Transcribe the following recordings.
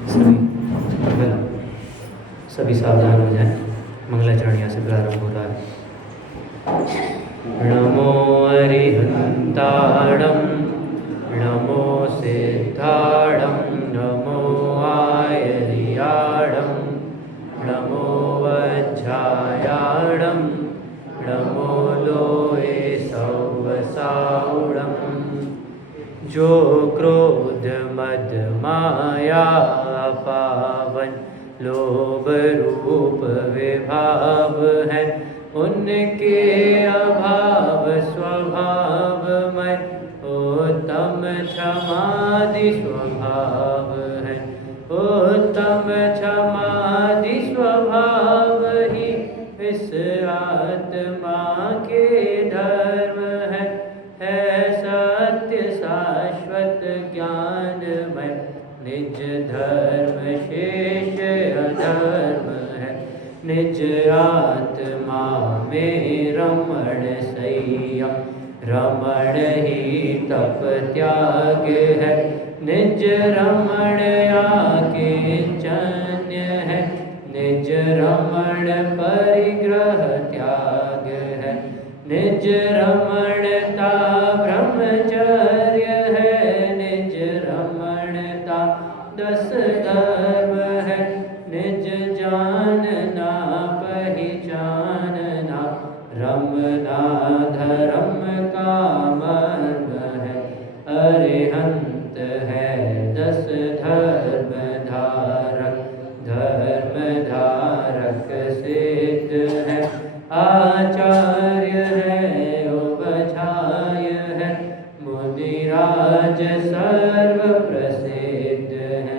सभी सभी सावधान हो जाएं। मंगलाचरण यहाँ से प्रारंभ हो रहा है। नमो अरिहंताणं नमो सिद्धाणं नमो आयर्याणं नमो वज्रायाणं नमो लोए सौवसाउणं जो क्रोध मद माया पावन लोभ रूप विभाव है, उनके अभाव स्वभाव में उत्तम क्षमादि स्वभाव है। उत्तम क्षमादि स्वभाव ही इस आत्मा के धर्म है सत्य शाश्वत ज्ञान में निज धर्म शेष अधर्म है। निज आत्मा में रमण संयम रमण ही तप त्याग है। निज रमण आकिंचन्य है, निज रमण परिग्रह त्याग है। निज रमणता ब्रह्मचर्य है, निज रमणता 10 धर्म है। निज जानना पहचानना रमना धर्म का मर्म है। अरिहंत है 10 धर्म धारक, धर्म धारक सिद्ध है। आचार्य है उपचार्य है, मुनिराज सर्व प्रसिद्ध है।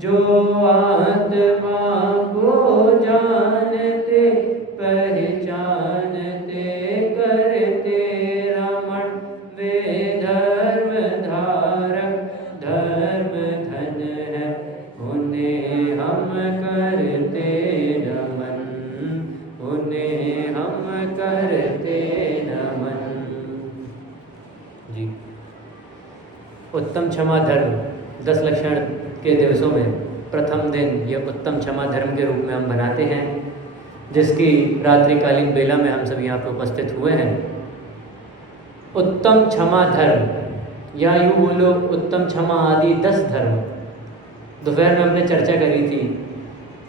जो आत्मा को जानते पहचानते करते रमण, वे धर्म धारक धर्म धन है, उन्हें हम करते नमन, उन्हें हम करते नमन। जी, उत्तम क्षमा धर्म 10 लक्षण के दिवसों में प्रथम दिन ये उत्तम क्षमा धर्म के रूप में हम बनाते हैं, जिसकी रात्रिकालीन बेला में हम सब यहाँ पर उपस्थित हुए हैं। उत्तम क्षमा धर्म या यूँ बोलो उत्तम क्षमा आदि 10 धर्म। दोपहर में हमने चर्चा करी थी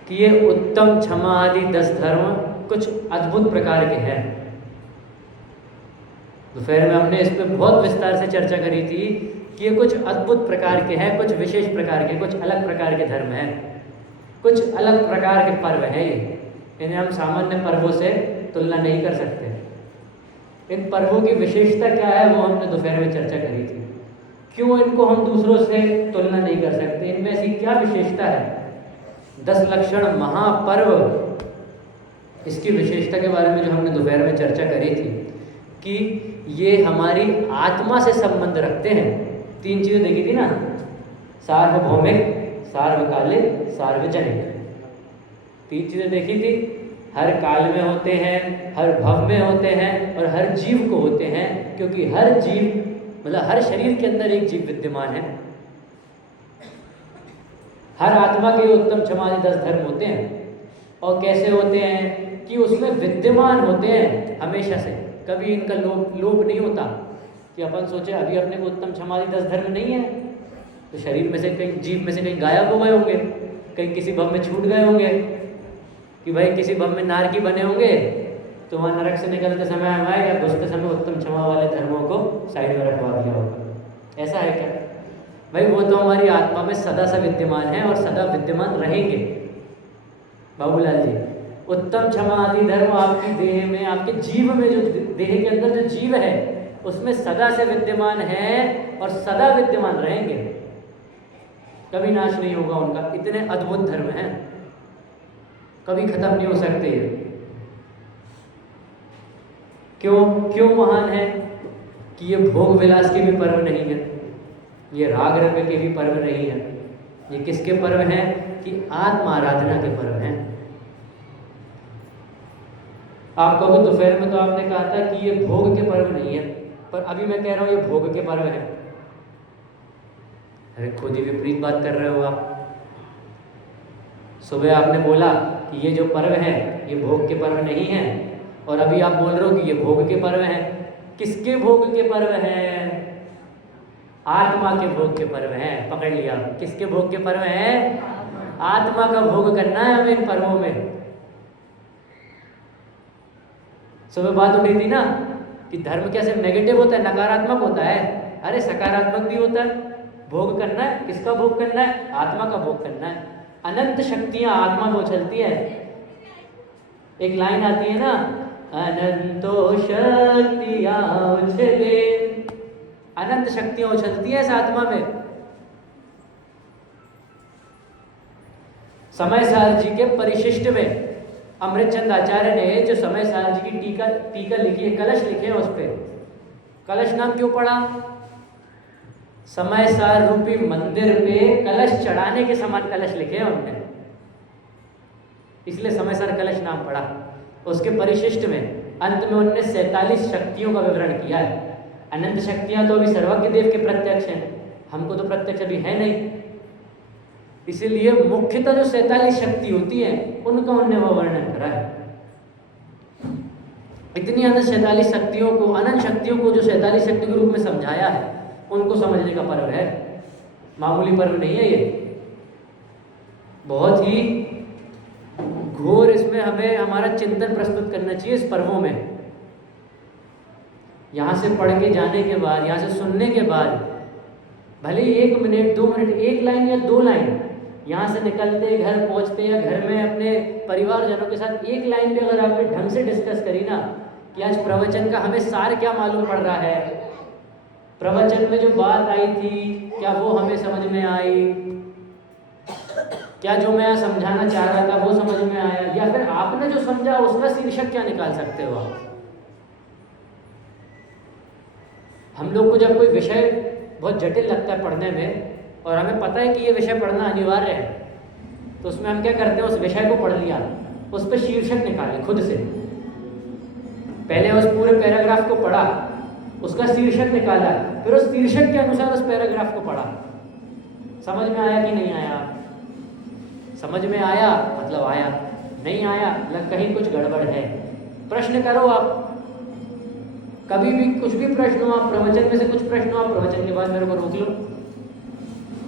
कि ये उत्तम क्षमा आदि 10 धर्म कुछ अद्भुत प्रकार के हैं। दोपहर में हमने इस पर बहुत विस्तार से चर्चा करी थी कि ये कुछ अद्भुत प्रकार के हैं, कुछ विशेष प्रकार के, कुछ अलग प्रकार के धर्म हैं, कुछ अलग प्रकार के पर्व हैं। ये इन्हें हम सामान्य पर्वों से तुलना नहीं कर सकते। इन पर्वों की विशेषता क्या है वो हमने दोपहर में चर्चा करी थी। क्यों इनको हम दूसरों से तुलना नहीं कर सकते, इनमें ऐसी क्या विशेषता है। 10 लक्षण महापर्व, इसकी विशेषता के बारे में जो हमने दोपहर में चर्चा करी थी कि ये हमारी आत्मा से संबंध रखते हैं। 3 चीज़ें देखी थी ना, सार्वभौमिक, सार्वकालिक, सार्वजनिक। 3 चीज़ें देखी थी। हर काल में होते हैं, हर भव में होते हैं और हर जीव को होते हैं, क्योंकि हर जीव मतलब हर शरीर के अंदर एक जीव विद्यमान है। हर आत्मा के उत्तम क्षमा 10 धर्म होते हैं। और कैसे होते हैं कि उसमें विद्यमान होते हैं हमेशा से, कभी इनका लोप नहीं होता कि अपन सोचे अभी अपने को उत्तम क्षमा 10 धर्म नहीं है तो शरीर में से कहीं, जीव में से कहीं गायब हो गए होंगे, कहीं किसी भव में छूट गए होंगे कि भाई किसी भव में नारकी बने होंगे तो वहाँ नरक से निकलते समय हमारे या घुसते समय उत्तम क्षमा वाले धर्मों को साइड में रखवा दिया होगा। ऐसा है क्या भाई? वो तो हमारी आत्मा में सदा से विद्यमान है और सदा विद्यमान रहेंगे। बाबूलाल जी, उत्तम क्षमा आदि धर्म आपकी देह में, आपके जीव में, जो देह के अंदर जो जीव है उसमें सदा से विद्यमान है और सदा विद्यमान रहेंगे, कभी नाश नहीं होगा उनका। इतने अद्भुत धर्म हैं, कभी खत्म नहीं हो सकते। क्यों महान है कि ये भोग विलास के भी पर्व नहीं है, ये राग रंग के भी पर्व नहीं है। ये किसके पर्व हैं कि आत्म आराधना के पर्व हैं। आप कहोगे दोपहर में तो आपने कहा था कि ये भोग के पर्व नहीं है, पर अभी मैं कह रहा हूँ ये भोग के पर्व है। अरे खुद ही विपरीत बात कर रहे हो आप। सुबह आपने बोला कि ये जो पर्व है ये भोग के पर्व नहीं है, और अभी आप बोल रहे हो कि ये भोग के पर्व हैं। किसके भोग के पर्व हैं? आत्मा के भोग के पर्व हैं। पकड़ लिया, किसके भोग के पर्व हैं? आत्मा का भोग करना है हमें इन पर्वों में। सुबह बात उठी थी ना कि धर्म क्या सिर्फ नेगेटिव होता है, नकारात्मक होता है? अरे सकारात्मक भी होता है। भोग करना है, किसका भोग करना है? आत्मा का भोग करना है। अनंत शक्तियां आत्मा में उछलती है। एक लाइन आती है ना, अनंतो शक्तियां उछले। अनंत शक्तियां उछलती है इस आत्मा में। समय सार जी के परिशिष्ट में अमृतचंद आचार्य ने जो समय सार जी की टीका लिखी है, कलश लिखे हैं उस पर। कलश नाम क्यों पड़ा? समय सार रूपी मंदिर पे कलश चढ़ाने के समान कलश लिखे हैं उन्होंने, इसलिए समय सार कलश नाम पड़ा। उसके परिशिष्ट में अंत में उन्होंने 47 शक्तियों का विवरण किया है। अनंत शक्तियां तो अभी सर्वज्ञ देव के प्रत्यक्ष हैं, हमको तो प्रत्यक्ष अभी है नहीं। इसीलिए मुख्यतः जो 47 शक्ति होती है उनका उन्होंने वो वर्णन करा है। इतनी अनंत 47 शक्तियों को, अनंत शक्तियों को जो 47 शक्ति के रूप में समझाया है, उनको समझने का पर्व है। मामूली पर्व नहीं है ये, बहुत ही घोर। इसमें हमें हमारा चिंतन प्रस्तुत करना चाहिए इस पर्वों में। यहाँ से पढ़ के जाने के बाद, यहाँ से सुनने के बाद, भले 1 मिनट 2 मिनट, 1 लाइन या 2 लाइन, यहाँ से निकलते घर पहुँचते या घर में अपने परिवारजनों के साथ 1 लाइन भी अगर आपने ढंग से डिस्कस करी ना कि आज प्रवचन का हमें सार क्या मालूम पड़ रहा है, प्रवचन में जो बात आई थी क्या वो हमें समझ में आई, क्या जो मैं समझाना चाह रहा था वो समझ में आया, या फिर आपने जो समझा उसका शीर्षक क्या निकाल सकते हो आप। हम लोग को जब कोई विषय बहुत जटिल लगता है पढ़ने में और हमें पता है कि ये विषय पढ़ना अनिवार्य है, तो उसमें हम क्या करते हैं, उस विषय को पढ़ लिया, उस पर शीर्षक निकाले खुद से। पहले उस पूरे पैराग्राफ को पढ़ा, उसका शीर्षक निकाला, फिर उस शीर्षक के अनुसार उस पैराग्राफ को पढ़ा। समझ में आया कि नहीं आया? समझ में आया मतलब आया, नहीं आया मतलब कहीं कुछ गड़बड़ है। प्रश्न करो आप, कभी भी कुछ भी प्रश्न हो, आप प्रवचन में से कुछ प्रश्न हो, आप प्रवचन के बाद मेरे को रोक लो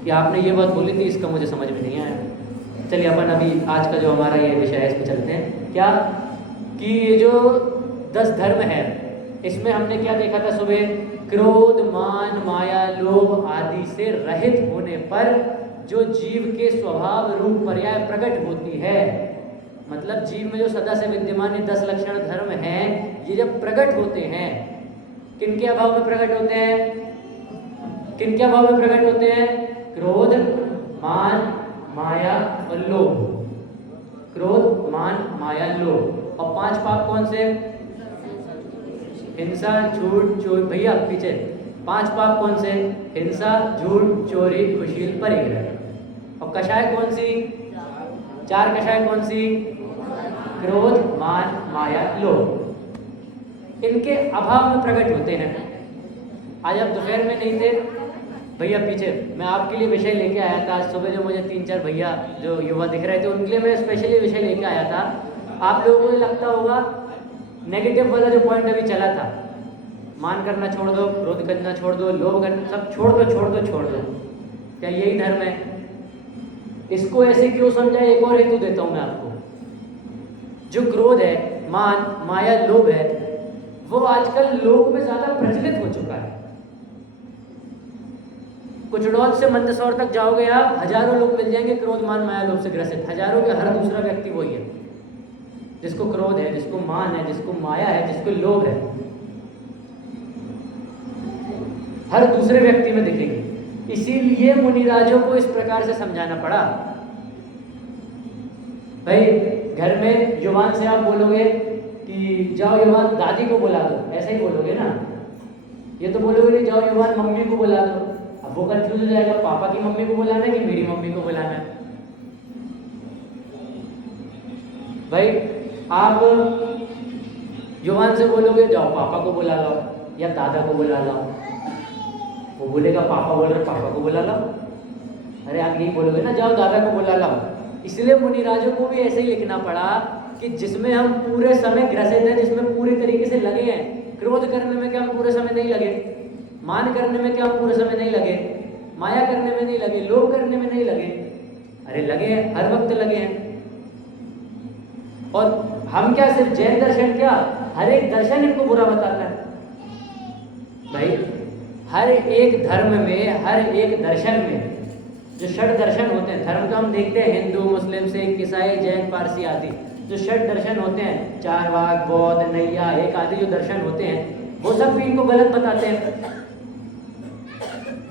कि आपने ये बात बोली थी, इसका मुझे समझ में नहीं आया। चलिए अपन अभी आज का जो हमारा ये विषय है इस पर चलते हैं। क्या कि ये जो 10 धर्म है, इसमें हमने क्या देखा था सुबह? क्रोध, मान, माया, लोभ आदि से रहित होने पर जो जीव के स्वभाव रूप पर्याय प्रकट होती है, मतलब जीव में जो सदा से विद्यमान 10 लक्षण धर्म हैं, ये जब प्रकट होते हैं, किनके अभाव में प्रकट होते हैं? किनके अभाव में प्रकट होते हैं? क्रोध, मान, माया और लोभ। क्रोध, मान, माया, लोभ। और 5 पाप कौन से? हिंसा, झूठ, चोरी। भैया पीछे 5 पाप कौन से? हिंसा, झूठ, चोरी, कुशील, परिग्रह। और कषाय कौन सी? 4 कषाय कौन सी? क्रोध, मान, माया, लोभ। इनके अभाव में प्रकट होते हैं। आज आप दोपहर में नहीं थे भैया पीछे, मैं आपके लिए विषय लेके आया था। आज सुबह जो मुझे 3-4 भैया जो युवा दिख रहे थे उनके लिए मैं स्पेशली विषय लेके आया था। आप लोगों को लगता होगा नेगेटिव वाला जो पॉइंट अभी चला था, मान करना छोड़ दो, क्रोध करना छोड़ दो, लोभ करना सब छोड़ दो, छोड़ दो, छोड़ दो, क्या यही धर्म है? इसको ऐसे क्यों समझा? एक और हेतु देता हूं मैं आपको। जो क्रोध है, मान, माया, लोभ है, वो आजकल लोग में ज्यादा प्रचलित हो चुका है। कुचड़ौद से मंदसौर तक जाओगे आप, हजारों लोग मिल जाएंगे क्रोध, मान, माया, लोभ से ग्रसित। हजारों के हर दूसरा व्यक्ति वही है जिसको क्रोध है, जिसको मान है, जिसको माया है, जिसको लोभ है, हर दूसरे व्यक्ति में दिखेगी। इसीलिए मुनिराजों को इस प्रकार से समझाना पड़ा। भाई घर में युवान से आप बोलोगे कि जाओ युवान दादी को बुला दो, ऐसा ही बोलोगे ना? ये तो बोलोगे नहीं जाओ युवान मम्मी को बुला दो। अब वो कंफ्यूज हो जाएगा, पापा की मम्मी को बुलाना है कि मेरी मम्मी को बुलाना है। भाई आप युवान से बोलोगे जाओ पापा को बुला लाओ या दादा को बुला लाओ, वो बोलेगा पापा बोल रहे पापा को बुला लाओ। अरे आप यही बोलोगे ना जाओ दादा को बुला लाओ। इसलिए मुनिराजों को भी ऐसे ही लिखना पड़ा कि जिसमें हम पूरे समय ग्रसित हैं, जिसमें पूरी तरीके से लगे हैं। क्रोध करने में क्या हम पूरे समय नहीं लगे, मान करने में क्या हम पूरे समय नहीं लगे, माया करने में नहीं लगे, लोभ करने में नहीं लगे, अरे लगे हैं, हर वक्त लगे हैं। और हम क्या, सिर्फ जैन दर्शन क्या, हर एक दर्शन इनको बुरा बताता है भाई। हर एक धर्म में, हर एक दर्शन में जो षड दर्शन होते हैं, धर्म तो हम देखते हैं हिंदू, मुस्लिम, सिख, ईसाई, जैन, पारसी आदि, जो षड दर्शन होते हैं, चारवाक, बौद्ध, नैया, एक आदि जो दर्शन होते हैं, वो सब भी इनको गलत बताते हैं।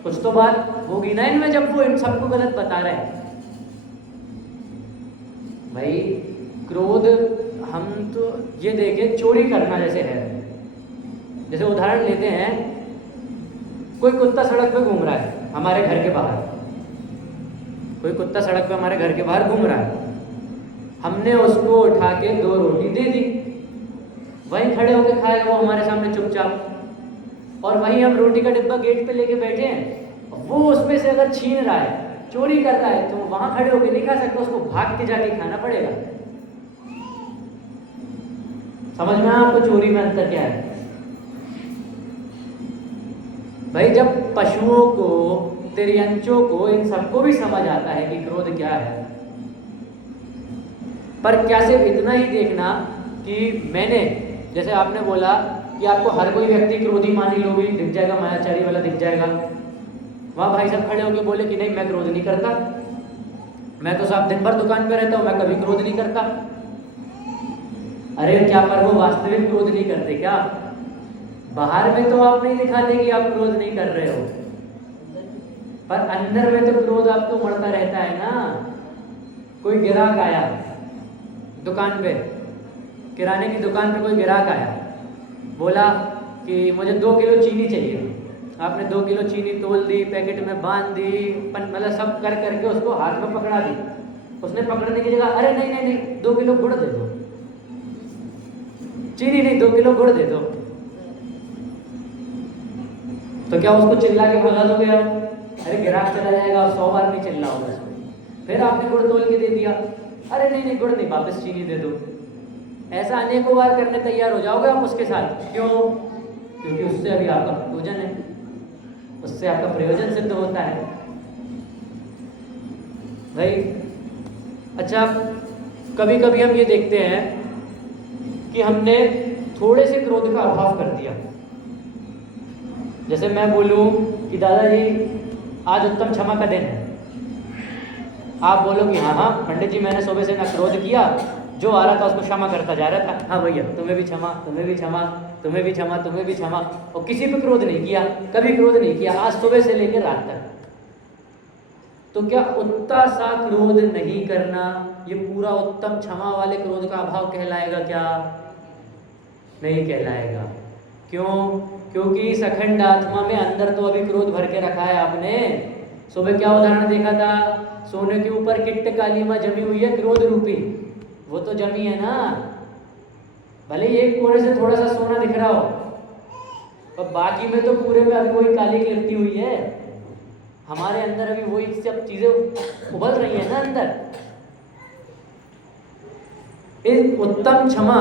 कुछ तो बात होगी ना इनमें जब वो इन सबको गलत बता रहे हैं भाई। क्रोध, हम तो ये देखें, चोरी करना जैसे है, जैसे उदाहरण लेते हैं, कोई कुत्ता सड़क पे घूम रहा है हमारे घर के बाहर, कोई कुत्ता सड़क पे हमारे घर के बाहर घूम रहा है, हमने उसको उठा के 2 रोटी दे दी, वहीं खड़े होके खाएगा वो हमारे सामने चुपचाप। और वहीं हम रोटी का डिब्बा गेट पे लेके बैठे हैं, वो उसमें से अगर छीन रहा है, चोरी कर रहा है, तो वहां खड़े होके नहीं खा सकता, उसको भाग के जाके खाना पड़ेगा। समझ में आया आपको चोरी में अंतर क्या है भाई। जब पशुओं को, तिर्यंचों को, इन सबको भी समझ आता है कि क्रोध क्या है, पर क्या सिर्फ इतना ही देखना कि मैंने, जैसे आपने बोला कि आपको हर कोई व्यक्ति क्रोधी मान ही लो भी दिख जाएगा, मायाचारी वाला दिख जाएगा, वहाँ भाई साहब खड़े होके बोले कि नहीं मैं क्रोध नहीं करता, मैं तो साहब दिन भर दुकान पे रहता हूँ, मैं कभी क्रोध नहीं करता। अरे क्या, पर वो वास्तविक क्रोध नहीं करते क्या? बाहर में तो आप नहीं दिखाते कि आप क्रोध नहीं कर रहे हो, पर अंदर में तो क्रोध आपको बढ़ता रहता है ना। कोई ग्राहक आया दुकान पे, किराने की दुकान पे कोई ग्राहक आया, बोला कि मुझे 2 किलो चीनी चाहिए। आपने 2 किलो चीनी तोल दी, पैकेट में बांध दी, मतलब सब कर करके उसको हाथ में पकड़ा दी। उसने पकड़ने की जगह अरे नहीं नहीं नहीं 2 किलो गुड़ दे दो, चीनी नहीं 2 किलो गुड़ दे दो। तो क्या उसको चिल्ला के भगा दोगे आप? अरे ग्राहक चला जाएगा और 100 बार नहीं चिल्ला होगा उसको। फिर आपने गुड़ तोल के दे दिया, अरे नहीं नहीं गुड़ नहीं, वापस चीनी दे दो। ऐसा अनेकों बार करने तैयार हो जाओगे आप उसके साथ। क्यों? क्योंकि उससे अभी आपका प्रयोजन है, उससे आपका प्रयोजन सिद्ध होता है भाई। अच्छा, कभी कभी हम ये देखते हैं कि हमने थोड़े से क्रोध का अभाव कर दिया। जैसे मैं बोलूं कि दादाजी आज उत्तम क्षमा का दिन है, आप बोलो कि हाँ हाँ पंडित जी मैंने सुबह से ना क्रोध किया, जो आ रहा था उसको क्षमा करता जा रहा था। हाँ भैया तुम्हें भी क्षमा, तुम्हें भी क्षमा, तुम्हें भी क्षमा, तुम्हें भी क्षमा। और किसी पे क्रोध नहीं किया, कभी क्रोध नहीं किया आज सुबह से लेकर रात तक। तो क्या उत्ता सा क्रोध नहीं करना ये पूरा उत्तम क्षमा वाले क्रोध का अभाव कहलाएगा क्या? नहीं कहलाएगा। क्यों? क्योंकि इस अखंड आत्मा में अंदर तो अभी क्रोध भर के रखा है आपने। सुबह क्या उदाहरण देखा था? सोने के ऊपर किट्ट कालीमा जमी हुई है क्रोध रूपी, वो तो जमी है ना। भले ही एक कोने से थोड़ा सा सोना दिख रहा हो, और बाकी में तो पूरे में अभी वही काली लिपटी हुई है। हमारे अंदर अभी वही सब चीजें उबल रही है ना अंदर। इस उत्तम क्षमा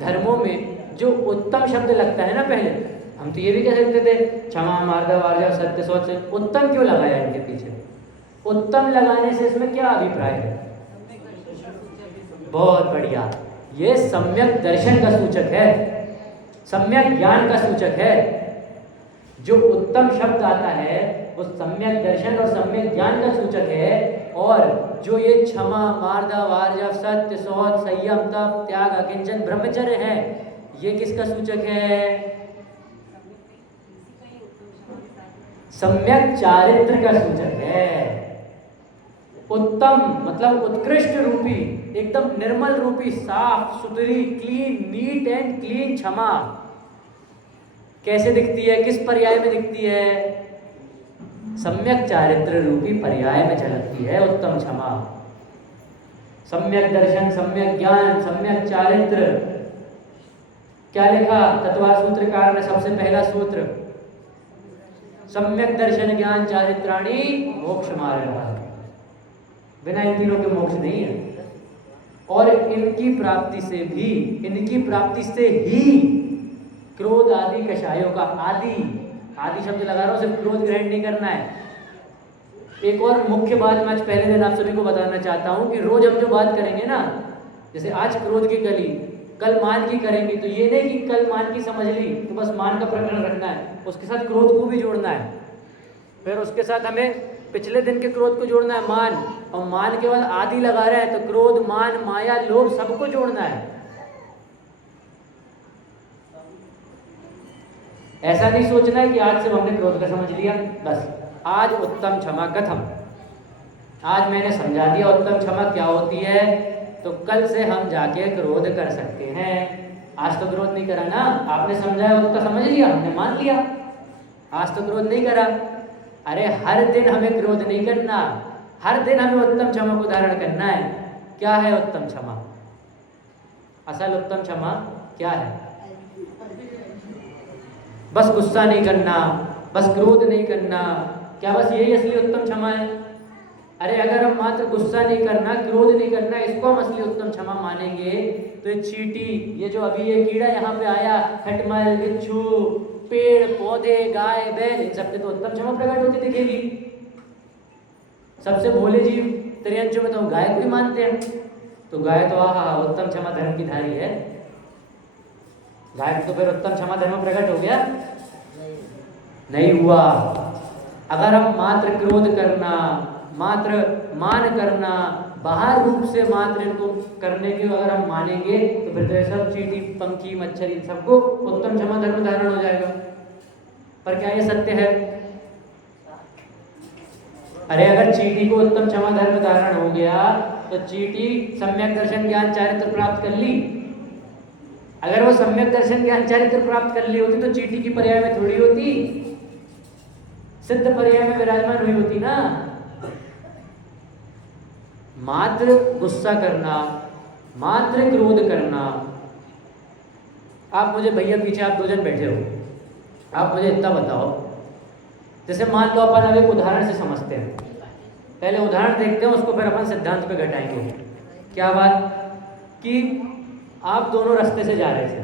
धर्मों में जो उत्तम शब्द लगता है ना, पहले हम तो ये भी कह सकते थे क्षमा, मार्दव, आर्जव, सत्य, शौच। उत्तम क्यों लगाया इनके पीछे? उत्तम लगाने से इसमें क्या अभिप्राय है? बहुत बढ़िया, ये सम्यक दर्शन का सूचक है, सम्यक ज्ञान का सूचक है। जो उत्तम शब्द आता है वो सम्यक दर्शन और सम्यक ज्ञान का सूचक है। और जो ये क्षमा, मार्दव, आर्जव, सत्य, शौच, संयम, तप, त्याग, अकिंचन, ब्रह्मचर्य है, ये किसका सूचक है? सम्यक चारित्र का सूचक है। उत्तम मतलब उत्कृष्ट रूपी, एकदम निर्मल रूपी, साफ सुथरी, क्लीन, नीट एंड क्लीन क्षमा कैसे दिखती है? किस पर्याय में दिखती है? सम्यक चारित्र रूपी पर्याय में झलकती है उत्तम क्षमा। सम्यक दर्शन, सम्यक ज्ञान, सम्यक चारित्र। क्या लिखा तत्वार सूत्रकार ने? सबसे पहला सूत्र सम्यक दर्शन ज्ञान चारित्राणी मोक्ष मार्ग। बिना इन तीनों के मोक्ष नहीं है। और इनकी प्राप्ति से ही क्रोध आदि कषायों का आदि शब्द लगा रहा हूं, सिर्फ क्रोध ग्रहण नहीं करना है। एक और मुख्य बात मैं आज पहले दिन आप सभी को बताना चाहता हूं कि रोज हम जो बात करेंगे ना, जैसे आज क्रोध की कली, कल मान की करेंगे, तो ये नहीं कि कल मान की समझ ली तो बस मान का प्रकरण रखना है, उसके साथ क्रोध को भी जोड़ना है, फिर उसके साथ हमें पिछले दिन के क्रोध को जोड़ना है मान, और मान के बाद आदि लगा रहे हैं तो क्रोध, मान, माया, लोभ सबको जोड़ना है। ऐसा नहीं सोचना है कि आज से हमने क्रोध का समझ लिया, बस आज उत्तम क्षमा कथम, आज मैंने समझा दिया उत्तम क्षमा क्या होती है, तो कल से हम जाके क्रोध कर सकते हैं। आज तो क्रोध नहीं करा ना, आपने समझाया उत्तर समझ लिया, हमने मान लिया, आज तो क्रोध नहीं करा। अरे हर दिन हमें क्रोध नहीं करना, हर दिन हमें उत्तम क्षमा को धारण करना है। क्या है उत्तम क्षमा? असल उत्तम क्षमा क्या है? बस गुस्सा नहीं करना, बस क्रोध नहीं करना, क्या बस यही असली उत्तम क्षमा है? अरे अगर हम मात्र गुस्सा नहीं करना, क्रोध नहीं करना, इसको हम असली उत्तम क्षमा मानेंगे, तो ये चींटी, ये जो अभी ये कीड़ा यहाँ पे आया, खटमल, बिच्छू, पेड़ पौधे, गाय बैल, इन सबके तो उत्तम क्षमा प्रकट होती दिखेगी। सबसे भोले जीव त्रियंचु में तो हम गाय को ही मानते हैं, तो गाय तो उत्तम क्षमा धर्म की धारी है, गाय तो फिर उत्तम क्षमा धर्म प्रकट हो गया? नहीं हुआ। अगर हम मात्र क्रोध करना, मात्र मान करना, बाहर रूप से मात्र इनको करने के अगर हम मानेंगे, तो फिर तो ये सब चींटी, पंखी, मच्छर, इन सबको उत्तम क्षमा धर्म धारण हो जाएगा। पर क्या ये सत्य है? अरे अगर चींटी को उत्तम क्षमा धर्म धारण हो गया, तो चींटी सम्यक दर्शन ज्ञान चारित्र प्राप्त कर ली। अगर वो सम्यक दर्शन ज्ञान चारित्र प्राप्त कर ली होती तो चींटी की पर्याय में थोड़ी होती, सिद्ध पर्याय में विराजमान हुई होती ना। मात्र गुस्सा करना, मात्र क्रोध करना। आप मुझे भैया पीछे आप दो जन बैठे हो, आप मुझे इतना बताओ, जैसे मान लो अपन अब एक उदाहरण से समझते हैं, पहले उदाहरण देखते हैं, उसको फिर अपन सिद्धांत पे घटाएंगे। क्या बात कि आप दोनों रास्ते से जा रहे थे,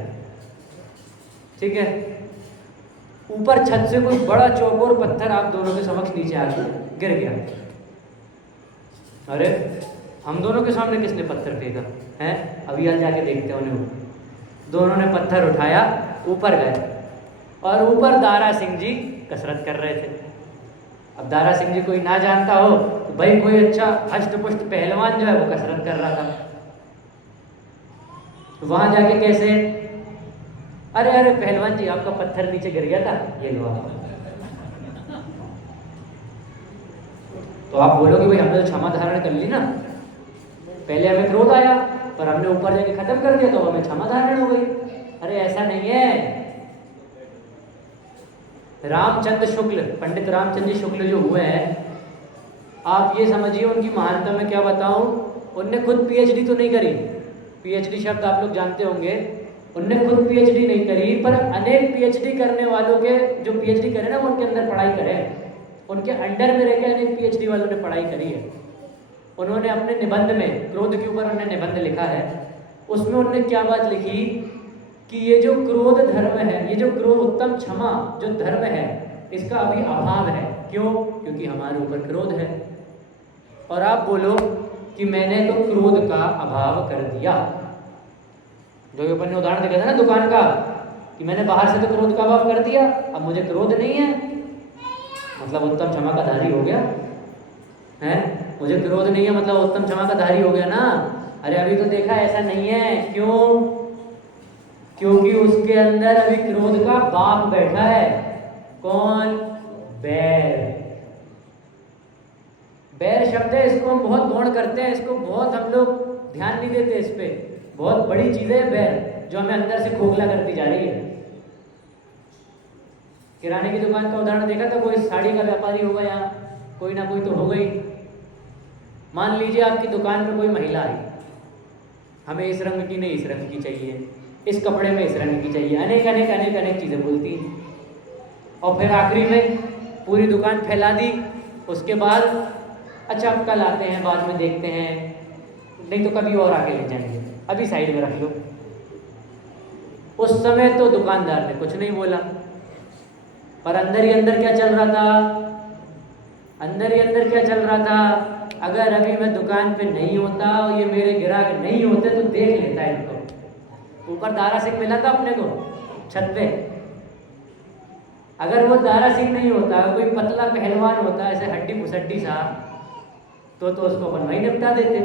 ठीक है, ऊपर छत से कोई बड़ा चौकोर पत्थर आप दोनों के समक्ष नीचे आ गया, गिर गया। अरे हम दोनों के सामने किसने पत्थर फेंका है? अभी आज जाके देखते हैं उन्हें। दोनों ने पत्थर उठाया, ऊपर गए, और ऊपर दारा सिंह जी कसरत कर रहे थे। अब दारा सिंह जी कोई ना जानता हो तो भाई कोई अच्छा हष्ट पुष्ट पहलवान जो है वो कसरत कर रहा था। तो वहां जाके कैसे, अरे पहलवान जी आपका पत्थर नीचे गिर गया था, ये लो आप। तो आप बोलोगे भाई हमने तो क्षमा धारण कर ली ना, पहले हमें क्रोध आया पर हमने ऊपर जाके खत्म कर दिया तो हमें क्षमा धारण हो गई। अरे ऐसा नहीं है। रामचंद्र शुक्ल, पंडित रामचंद्र शुक्ल जो हुए हैं, आप ये समझिए उनकी महानता में क्या बताऊं, उनने खुद पीएचडी तो नहीं करी, पीएचडी शब्द आप लोग जानते होंगे, उनने खुद पीएचडी नहीं करी, पर अनेक पीएचडी करने वालों के जो पीएचडी करे ना वो उनके अंदर पढ़ाई करे, उनके अंडर में रहकर अनेक पीएचडी वालों ने पढ़ाई करी है। उन्होंने अपने निबंध में क्रोध के ऊपर उन्होंने निबंध लिखा है, उसमें उन्होंने क्या बात लिखी कि ये जो क्रोध धर्म है, ये जो क्रोध उत्तम क्षमा जो धर्म है, इसका अभी अभाव है। क्यों? क्योंकि हमारे ऊपर क्रोध है। और आप बोलो कि मैंने तो क्रोध का अभाव कर दिया, जो अपन ने उदाहरण देखा था ना दुकान का, कि मैंने बाहर से तो क्रोध का अभाव कर दिया, अब मुझे क्रोध नहीं है, मतलब उत्तम क्षमा का धारी हो गया है। मुझे क्रोध नहीं है मतलब उत्तम क्षमा का धारी हो गया ना। अरे अभी तो देखा ऐसा नहीं है। क्यों? क्योंकि उसके अंदर अभी क्रोध का बाप बैठा है। कौन? बैर। बैर शब्द है, इसको हम बहुत गौण करते हैं, इसको बहुत हम लोग ध्यान नहीं देते, इस पे बहुत बड़ी चीज है बैर, जो हमें अंदर से खोखला करती जा रही है। किराने की दुकान का उदाहरण देखा था, कोई साड़ी का व्यापारी होगा, यहाँ कोई ना कोई तो हो गई। मान लीजिए आपकी दुकान पर कोई महिला आई, हमें इस रंग की नहीं इस रंग की चाहिए, इस कपड़े में इस रंग की चाहिए, अनेक अनेक अनेक अनेक चीज़ें बोलती, और फिर आखिरी में पूरी दुकान फैला दी। उसके बाद अच्छा अब कल आते हैं, बाद में देखते हैं, नहीं तो कभी और आगे ले जाएंगे, अभी साइड में रख लो। उस समय तो दुकानदार ने कुछ नहीं बोला, पर अंदर ही अंदर क्या चल रहा था, अंदर ही अंदर क्या चल रहा था, अगर अभी मैं दुकान पे नहीं होता और ये मेरे ग्राहक नहीं होते तो देख लेता इनको। ऊपर दारा सिंह मिला था अपने को छत पे, अगर वो दारा सिंह नहीं होता, कोई पतला पहलवान होता ऐसे हड्डी फुसड्डी सा, तो उसको अपन वहीं निपटा देते।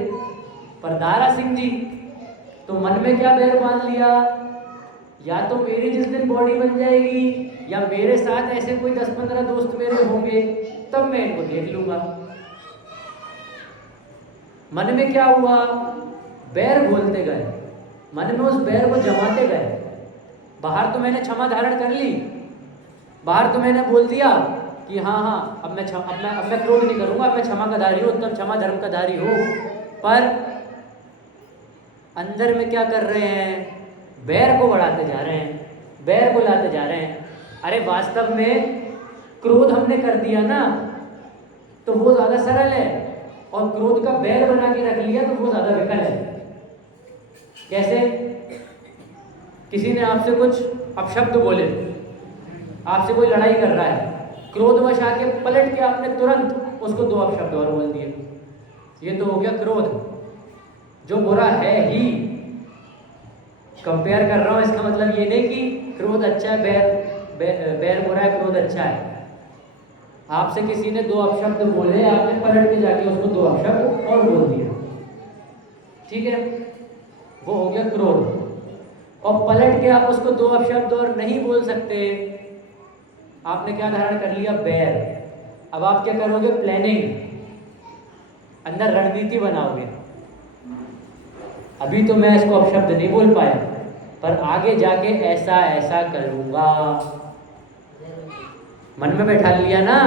पर दारा सिंह जी तो मन में क्या बैर बांध लिया, या तो मेरी जिस दिन बॉडी बन जाएगी या मेरे साथ ऐसे कोई 10-15 दोस्त मेरे होंगे तब मैं इनको देख लूंगा। मन में क्या हुआ, बैर बोलते गए, मन में उस बैर को जमाते गए। बाहर तो मैंने क्षमा धारण कर ली, बाहर तो मैंने बोल दिया कि हाँ हाँ अब मैं क्रोध नहीं करूंगा, अब मैं क्षमा का धारी हूँ, उत्तम क्षमा धर्म का धारी हूँ। पर अंदर में क्या कर रहे हैं, बैर को बढ़ाते जा रहे हैं, बैर को लाते जा रहे हैं। अरे वास्तव में क्रोध हमने कर दिया ना तो वो ज़्यादा सरल है, और क्रोध का बैर बना के रख लिया तो वो ज़्यादा विकल है। कैसे, किसी ने आपसे कुछ अपशब्द बोले, आपसे कोई लड़ाई कर रहा है, क्रोधवश आके पलट के आपने तुरंत उसको 2 अपशब्द और बोल दिए, ये तो हो गया क्रोध, जो बुरा है ही। कंपेयर कर रहा हूँ, इसका मतलब ये नहीं कि क्रोध अच्छा है, बैर बुरा है, क्रोध अच्छा है। आपसे किसी ने 2 अपशब्द बोले, आपने पलट के जाके उसको 2 अपशब्द और बोल दिया, ठीक है, वो हो गया क्रोध। और पलट के आप उसको 2 अपशब्द और नहीं बोल सकते, आपने क्या धारण कर लिया, बैर। अब आप क्या करोगे, प्लानिंग, अंदर रणनीति बनाओगे। अभी तो मैं इसको अपशब्द नहीं बोल पाया, पर आगे जाके ऐसा ऐसा करूंगा। मन में बैठा लिया ना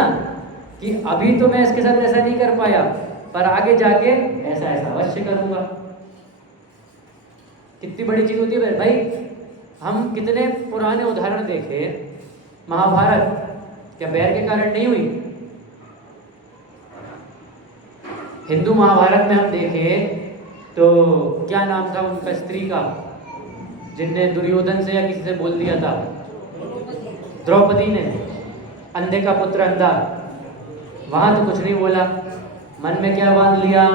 कि अभी तो मैं इसके साथ ऐसा नहीं कर पाया, पर आगे जाके ऐसा ऐसा अवश्य करूंगा। कितनी बड़ी चीज होती है भाई। हम कितने पुराने उदाहरण देखे, महाभारत क्या बैर के कारण नहीं हुई? हिंदू महाभारत में हम देखें तो क्या नाम था उनका स्त्री का, जिनने दुर्योधन से या किसी से बोल दिया था, द्रौपदी ने, अंधे का पुत्र अंधा। वहां तो कुछ नहीं बोला, मन में क्या बांध लिया,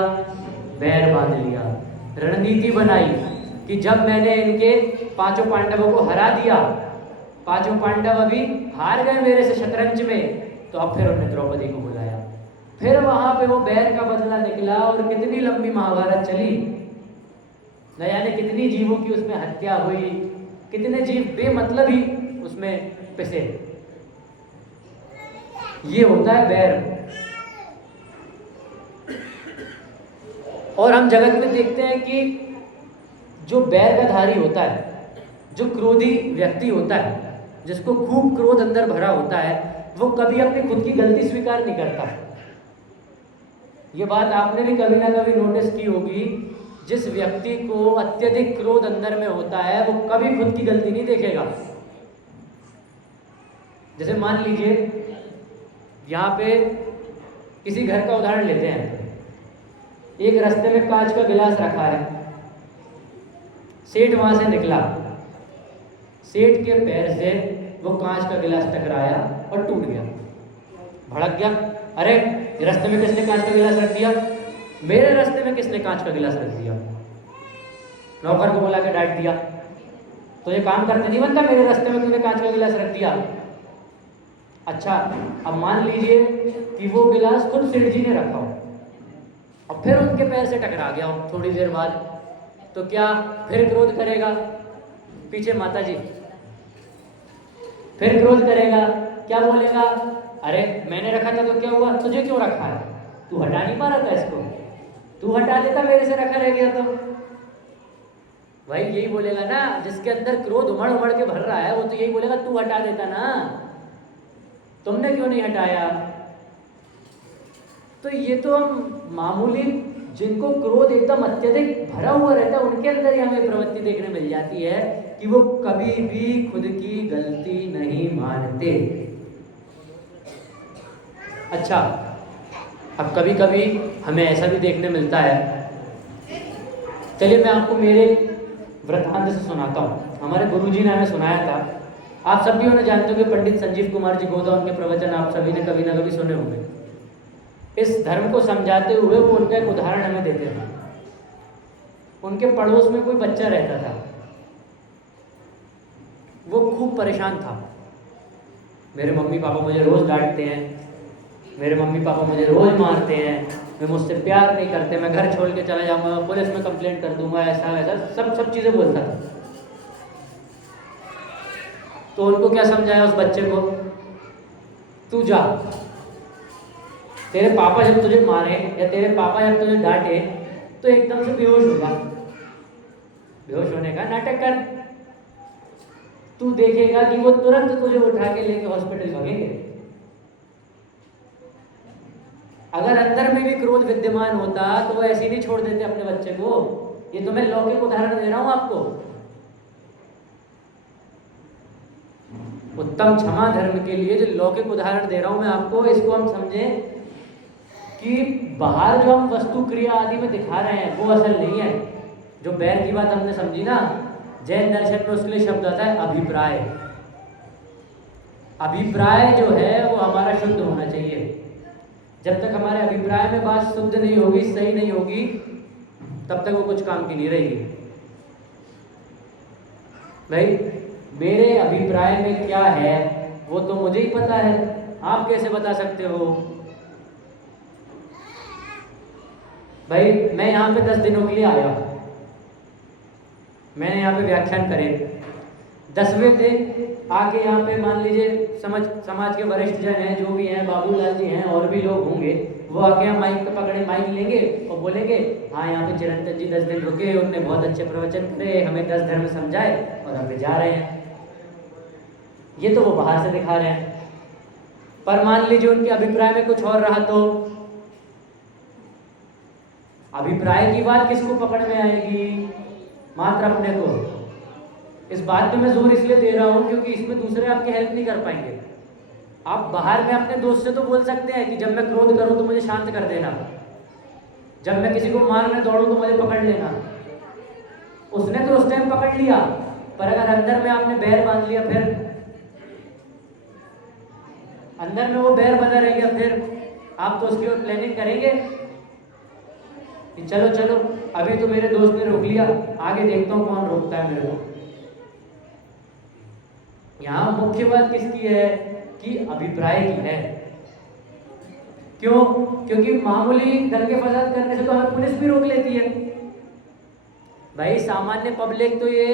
बैर बांध लिया। रणनीति बनाई कि जब मैंने इनके 5 पांडवों को हरा दिया, 5 पांडव अभी हार गए मेरे से शतरंज में, तो अब फिर उन्होंने द्रौपदी को बुलाया। फिर वहां पे वो बैर का बदला निकला और कितनी लंबी महाभारत चली, न जाने कितनी जीवों की उसमें हत्या हुई, कितने जीव बेमतलब ही उसमें पिसे। ये होता है बैर। और हम जगत में देखते हैं कि जो बैर का धारी होता है, जो क्रोधी व्यक्ति होता है, जिसको खूब क्रोध अंदर भरा होता है, वो कभी अपनी खुद की गलती स्वीकार नहीं करता। ये बात आपने भी कभी ना कभी नोटिस की होगी, जिस व्यक्ति को अत्यधिक क्रोध अंदर में होता है वो कभी खुद की गलती नहीं देखेगा। जैसे मान लीजिए यहाँ पे किसी घर का उदाहरण लेते हैं, एक रास्ते में कांच का गिलास रखा है, सेठ वहां से निकला, सेठ के पैर से वो कांच का गिलास टकराया और टूट गया, भड़क गया। अरे रास्ते में किसने कांच का गिलास रख दिया, मेरे रास्ते में किसने कांच का गिलास रख दिया। नौकर को बुला के डांट दिया, तो ये काम करते नहीं बनता, मेरे रास्ते में तूने कांच का गिलास रख दिया। अच्छा अब मान लीजिए कि वो गिलास खुद सेठ जी ने रखा हो और फिर उनके पैर से टकरा गया हो थोड़ी देर बाद, तो क्या फिर क्रोध करेगा? पीछे माता जी, फिर क्रोध करेगा, क्या बोलेगा, अरे मैंने रखा था तो क्या हुआ, तुझे क्यों रखा है, तू हटा नहीं पा रहा था इसको, तू हटा देता, मेरे से रखा रह गया तो। भाई यही बोलेगा ना, जिसके अंदर क्रोध उमड़ उमड़ के भर रहा है वो तो यही बोलेगा, तू हटा देता ना, तुमने क्यों नहीं हटाया। तो ये तो हम मामूली, जिनको क्रोध एकदम अत्यधिक भरा हुआ रहता है उनके अंदर ही हमें प्रवृत्ति देखने मिल जाती है कि वो कभी भी खुद की गलती नहीं मानते। अच्छा अब कभी कभी हमें ऐसा भी देखने मिलता है, चलिए मैं आपको मेरे वृत्तांत से सुनाता हूँ। हमारे गुरुजी ने हमें सुनाया था, आप सभी उन्हें जानते हो कि पंडित संजीव कुमार जी गोदा, उनके प्रवचन आप सभी ने कभी ना कभी सुने होंगे। इस धर्म को समझाते हुए वो उनका एक उदाहरण हमें देते थे। उनके पड़ोस में कोई बच्चा रहता था, वो खूब परेशान था। मेरे मम्मी पापा मुझे रोज़ डांटते हैं, मेरे मम्मी पापा मुझे रोज़ मारते हैं, वे मुझसे प्यार नहीं करते, मैं घर छोड़ के चला जाऊँगा, पुलिस में कंप्लेंट कर दूंगा, ऐसा वैसा सब चीज़ें बोलता था। तो उनको क्या समझाया उस बच्चे को, तू जा, तेरे पापा जब तुझे मारे या तेरे पापा जब तुझे डांटे तो एकदम से बेहोश होगा, बेहोश होने का नाटक कर, तू देखेगा कि वो तुरंत तुझे उठा के लेके हॉस्पिटल भागेंगे। अगर अंदर में भी क्रोध विद्यमान होता तो वो ऐसे ही नहीं छोड़ देते अपने बच्चे को। ये तो मैं लौकिक उदाहरण दे रहा हूं आपको। उत्तम क्षमा धर्म के लिए जो लौकिक उदाहरण दे रहा हूं मैं आपको, इसको हम समझें कि बाहर जो हम वस्तु क्रिया आदि में दिखा रहे हैं वो असल नहीं है। जो बैर की बात हमने समझी ना, जैन दर्शन में उसके लिए शब्द आता है अभिप्राय। अभिप्राय जो है वो हमारा शुद्ध होना चाहिए। जब तक हमारे अभिप्राय में बात शुद्ध नहीं होगी, सही नहीं होगी, तब तक वो कुछ काम की नहीं रहेगी। भाई मेरे अभिप्राय में क्या है वो तो मुझे ही पता है, आप कैसे बता सकते हो? भाई मैं यहाँ पे 10 दिनों के लिए आया, मैंने यहाँ पे व्याख्यान करे, 10वें दिन आके यहाँ पे मान लीजिए समाज के वरिष्ठ जन हैं, जो भी हैं, बाबूलाल जी हैं और भी लोग होंगे, वो आके यहाँ माइक पकड़े, माइक लेंगे और बोलेंगे हाँ यहाँ पे चिरंतन जी 10 दिन रुके, उनने बहुत अच्छे प्रवचन करे, हमें 10 धर्म समझाए और अब जा रहे हैं। ये तो वो बाहर से दिखा रहे हैं। पर मान लीजिए उनके अभिप्राय में कुछ और रहा तो अभिप्राय की बात किसको पकड़ में आएगी? मात्र अपने को। इस बात पे मैं जोर इसलिए दे रहा हूँ क्योंकि इसमें दूसरे आपकी हेल्प नहीं कर पाएंगे। आप बाहर में अपने दोस्त से तो बोल सकते हैं कि जब मैं क्रोध करूँ तो मुझे शांत कर देना, जब मैं किसी को मारने दौड़ूँ तो मुझे पकड़ लेना। उसने तो उस टाइम पकड़ लिया, पर अगर अंदर में आपने बैर बांध लिया, फिर अंदर में वो बैर बना रह गया, फिर आप तो उसकी ओर प्लानिंग करेंगे कि चलो चलो अभी तो मेरे दोस्त ने रोक लिया, आगे देखता हूँ कौन रोकता है मेरे को। यहाँ मुख्य बात किसकी है कि अभिप्राय की है। क्यों? क्योंकि मामूली दंगे फसाद करने से तो हमें पुलिस भी रोक लेती है। भाई सामान्य पब्लिक तो ये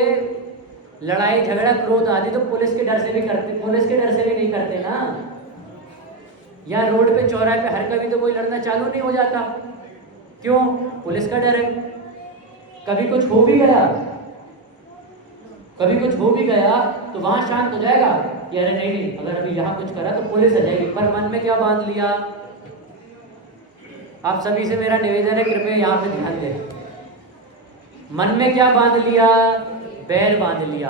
लड़ाई झगड़ा क्रोध आदि तो पुलिस के डर से भी करते, पुलिस के डर से भी नहीं करते ना। या रोड पे चौराहे पे हर कभी तो कोई लड़ना चालू नहीं हो जाता। क्यों? पुलिस का डर है। कभी कुछ हो भी गया, कभी कुछ हो भी गया तो वहां शांत हो जाएगा कि अरे नहीं, अगर अभी यहाँ कुछ करा तो पुलिस आ जाएगी। पर मन में क्या बांध लिया? आप सभी से मेरा निवेदन है, कृपया यहाँ पे ध्यान दें। मन में क्या बांध लिया? बैर बांध लिया।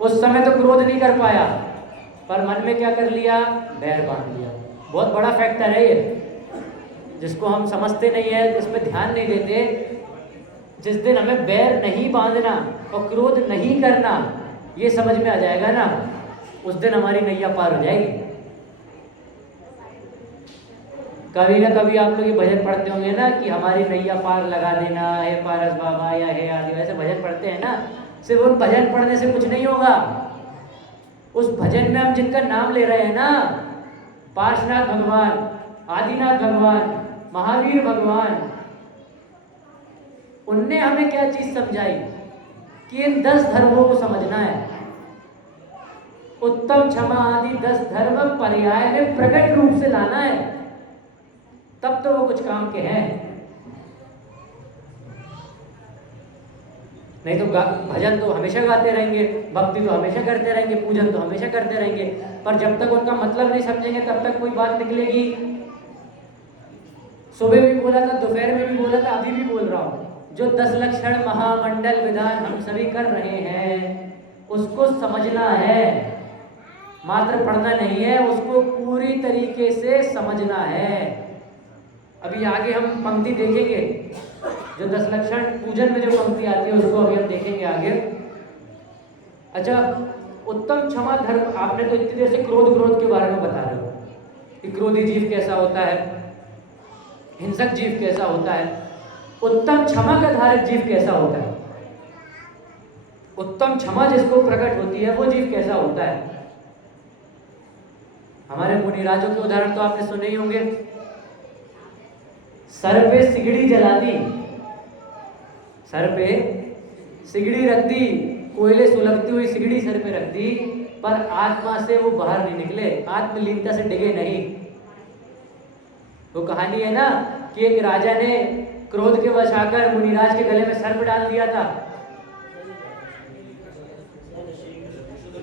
उस समय तो क्रोध नहीं कर पाया, पर मन में क्या कर लिया? बैर बांध लिया। बहुत बड़ा फैक्टर है ये, जिसको हम समझते नहीं है, जिस पे ध्यान नहीं देते। जिस दिन हमें बैर नहीं बांधना और क्रोध नहीं करना ये समझ में आ जाएगा ना, उस दिन हमारी नैया पार हो जाएगी। कभी ना कभी आप लोग ये भजन पढ़ते होंगे ना कि हमारी नैया पार लगा देना, हे पारस बाबा या हे आदि, ऐसे भजन पढ़ते हैं ना। सिर्फ उन भजन पढ़ने से कुछ नहीं होगा। उस भजन में हम जिनका नाम ले रहे हैं ना, पार्श्वनाथ भगवान, आदिनाथ भगवान, महावीर भगवान, उनने हमें क्या चीज समझाई कि इन 10 धर्मों को समझना है। उत्तम क्षमा आदि 10 धर्म पर्याय में प्रकट रूप से लाना है, तब तो वो कुछ काम के हैं। नहीं तो भजन तो हमेशा गाते रहेंगे, भक्ति तो हमेशा करते रहेंगे, पूजन तो हमेशा करते रहेंगे, पर जब तक उनका मतलब नहीं समझेंगे तब तक कोई बात निकलेगी। सुबह भी बोला था, दोपहर में भी बोला था, अभी भी बोल रहा हूं, जो 10 लक्षण महामंडल विधान हम सभी कर रहे हैं उसको समझना है। मात्र पढ़ना नहीं है, उसको पूरी तरीके से समझना है। अभी आगे हम पंक्ति देखेंगे, जो 10 लक्षण पूजन में जो पंक्ति आती है उसको अभी हम देखेंगे आगे। अच्छा, उत्तम क्षमा धर्म, आपने तो इतनी देर से क्रोध के बारे में बता रहे हो कि क्रोधी जीव कैसा होता है, हिंसक जीव कैसा होता है, उत्तम क्षमा का धारक जीव कैसा होता है, उत्तम क्षमा जिसको प्रकट होती है वो जीव कैसा होता है। हमारे मुनिराजों के उदाहरण तो आपने सुने ही होंगे। सर पे सिगड़ी जला दी, सर पे सिगड़ी रख दी, कोयले सुलगती हुई सिगड़ी सर पे रख दी, पर आत्मा से वो बाहर नहीं निकले, आत्मलीनता से डिगे नहीं। वो कहानी है ना कि एक राजा ने क्रोध के वश आकर मुनिराज के गले में सर्प डाल दिया था,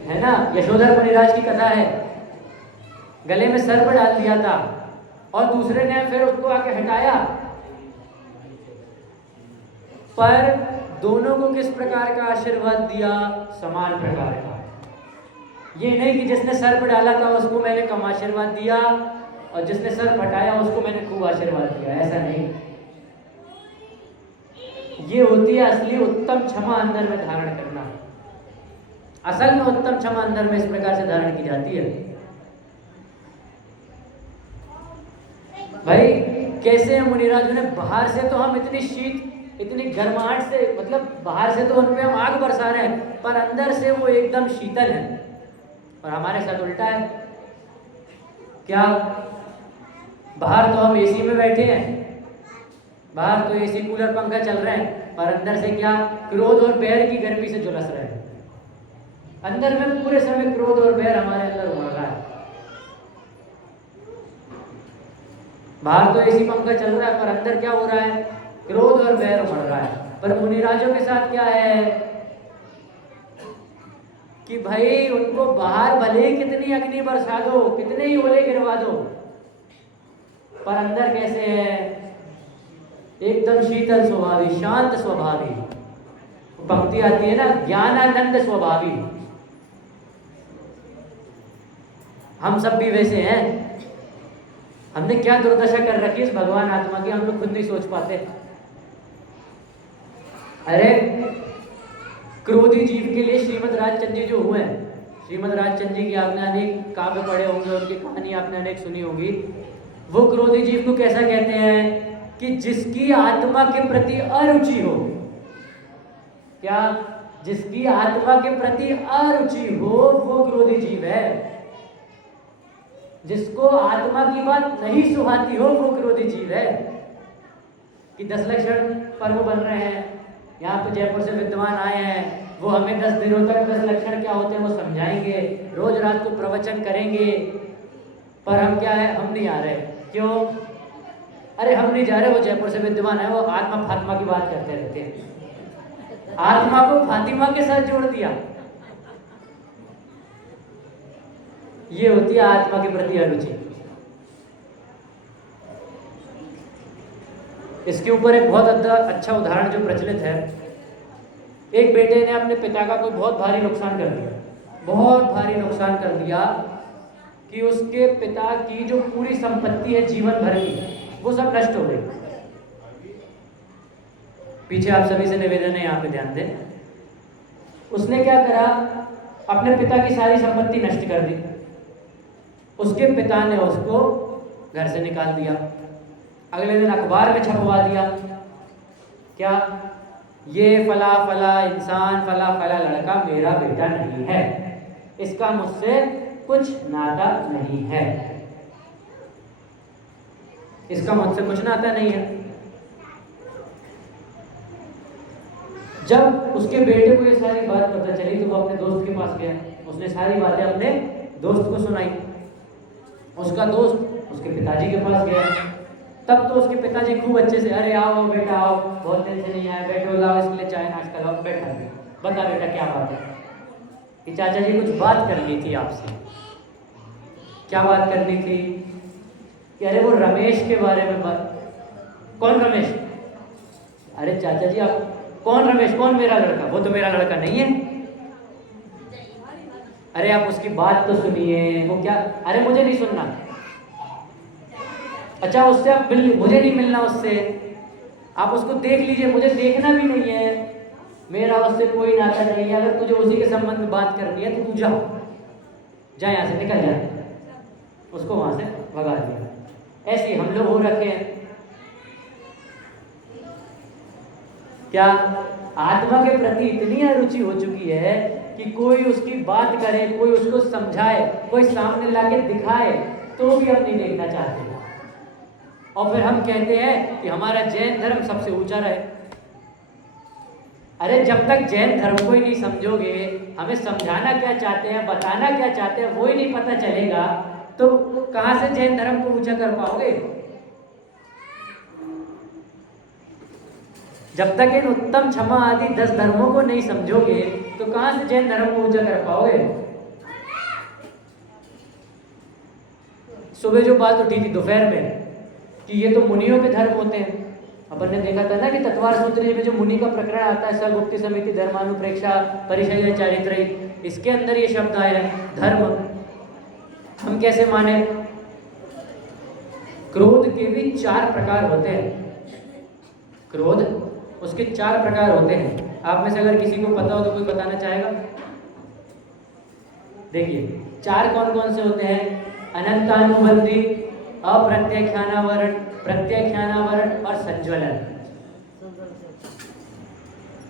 है ना, यशोधर मुनिराज की कथा है। गले में सर्प डाल दिया था और दूसरे ने फिर उसको आके हटाया, पर दोनों को किस प्रकार का आशीर्वाद दिया, समान प्रकार का। ये नहीं कि जिसने सर्प डाला था उसको मैंने कम आशीर्वाद दिया और जिसने सर्प हटाया उसको मैंने खूब आशीर्वाद दिया, ऐसा नहीं। ये होती है असली उत्तम क्षमा अंदर में धारण करना। असल में उत्तम क्षमा अंदर में इस प्रकार से धारण की जाती है। भाई कैसे हैं मुनिराजों ने, बाहर से तो हम इतनी शीत, इतनी गर्माहट से, मतलब बाहर से तो उन पे हम आग बरसा रहे हैं, पर अंदर से वो एकदम शीतल है। और हमारे साथ उल्टा है। क्या बाहर तो हम एसी में बैठे हैं, बाहर तो एसी कूलर पंखा चल रहे हैं, पर अंदर से क्या, क्रोध और बैर की गर्मी से झुलस रहे हैं। अंदर में पूरे समय क्रोध और बैर हमारे अंदर उमड़ रहा है। बाहर तो एसी पंखा चल रहा है, पर अंदर क्या हो रहा है, क्रोध और बैर उमड़ रहा है। पर मुनिराजों के साथ क्या है कि भाई उनको बाहर भले ही कितनी अग्नि बरसा दो, कितने ही ओले गिरवा दो, पर अंदर कैसे है, एकदम शीतल स्वभावी, शांत स्वभावी। पंक्ति आती है ना, ज्ञानानंद स्वभावी। हम सब भी वैसे हैं। हमने क्या दुर्दशा कर रखी है इस भगवान आत्मा की, हम लोग खुद नहीं सोच पाते। अरे क्रोधी जीव के लिए श्रीमद राजचंद्र जी जो हुए हैं, श्रीमद राजचंद्र जी की आपने अनेक काव्य पढ़े होंगे, उनकी कहानी आपने अनेक सुनी होगी। वो क्रोधी जीव को कैसा कहते हैं कि जिसकी आत्मा के प्रति अरुचि हो। क्या? जिसकी आत्मा के प्रति अरुचि हो वो क्रोधी जीव है। जिसको आत्मा की बात नहीं सुहाती हो वो क्रोधी जीव है। कि 10 लक्षण पर्व बन रहे हैं, यहाँ पे जयपुर से विद्वान आए हैं, वो हमें 10 दिनों तक 10 लक्षण क्या होते हैं वो समझाएंगे, रोज रात को प्रवचन करेंगे, पर हम क्या है, हम नहीं आ रहे। क्यों? अरे हम नहीं जा रहे, वो जयपुर से विद्वान है, वो आत्मा फातिमा की बात करते रहते हैं। आत्मा को फातिमा के साथ जोड़ दिया। ये होती है आत्मा के प्रति अरुचि। इसके ऊपर एक बहुत अच्छा उदाहरण जो प्रचलित है, एक बेटे ने अपने पिता का कोई बहुत भारी नुकसान कर दिया, बहुत भारी नुकसान कर दिया कि उसके पिता की जो पूरी संपत्ति है जीवन भर की, वो सब नष्ट हो गई। पीछे आप सभी से निवेदन है, यहाँ पे ध्यान दें। उसने क्या करा, अपने पिता की सारी संपत्ति नष्ट कर दी। उसके पिता ने उसको घर से निकाल दिया। अगले दिन अखबार में छपवा दिया, क्या? ये फला फला इंसान, फला फला लड़का मेरा बेटा नहीं है, इसका मुझसे कुछ नाता नहीं है, इसका मुझसे कुछ नाता नहीं है। जब उसके बेटे को ये सारी बात पता चली तो वो अपने दोस्त के पास गया, उसने सारी बातें अपने दोस्त को सुनाई। उसका दोस्त उसके पिताजी के पास गया। तब तो उसके पिताजी खूब अच्छे से, अरे आओ बेटा आओ, बहुत दिन से नहीं आया, बैठो, लाओ इसके लिए चाय नाश्ता लाओ, बैठा, बता बेटा क्या बात है। कि चाचा जी कुछ बात करनी थी आपसे। क्या बात करनी थी? कि अरे वो रमेश के बारे में बात। कौन रमेश? अरे चाचा जी आप कौन रमेश? कौन मेरा लड़का? वो तो मेरा लड़का नहीं है। अरे आप उसकी बात तो सुनिए, वो क्या, अरे मुझे नहीं सुनना। अच्छा उससे आप मुझे नहीं मिलना उससे, आप उसको देख लीजिए, मुझे देखना भी नहीं है, मेरा उससे कोई नाता नहीं है। अगर तुझे उसी के संबंध में बात करनी है तो तू जा, जा यहाँ से, निकल जा, उसको वहां से भगा दिया। ऐसे हम लोग हो रखे हैं। क्या आत्मा के प्रति इतनी अरुचि हो चुकी है कि कोई उसकी बात करे, कोई उसको समझाए, कोई सामने लाके दिखाए तो भी हम नहीं देखना चाहते। और फिर हम कहते हैं कि हमारा जैन धर्म सबसे ऊंचा रहे। अरे जब तक जैन धर्म को ही नहीं समझोगे, हमें समझाना क्या चाहते हैं, बताना क्या चाहते हैं वो ही नहीं पता चलेगा, तो कहां से जैन धर्म को ऊंचा कर पाओगे? जब तक इन उत्तम क्षमा आदि 10 धर्मों को नहीं समझोगे तो कहां से जैन धर्म को ऊंचा कर पाओगे? सुबह जो बात उठी थी दोपहर में कि ये तो मुनियों के धर्म होते हैं, अपन ने देखा था ना कि तत्वार सूत्र में जो मुनि का प्रकरण आता है, सगुप्ति समिति धर्मानुप्रेक्षा परिचय चारित्र, इसके अंदर ये शब्द आया है धर्म। हम कैसे माने? क्रोध के भी 4 प्रकार होते हैं। क्रोध उसके 4 प्रकार होते हैं। आप में से अगर किसी को पता हो तो कोई बताना चाहेगा? देखिए 4 कौन कौन से होते हैं? अनंतानुबंधी, अप्रत्याख्यानावरण, प्रत्याख्यानावरण और संज्वलन।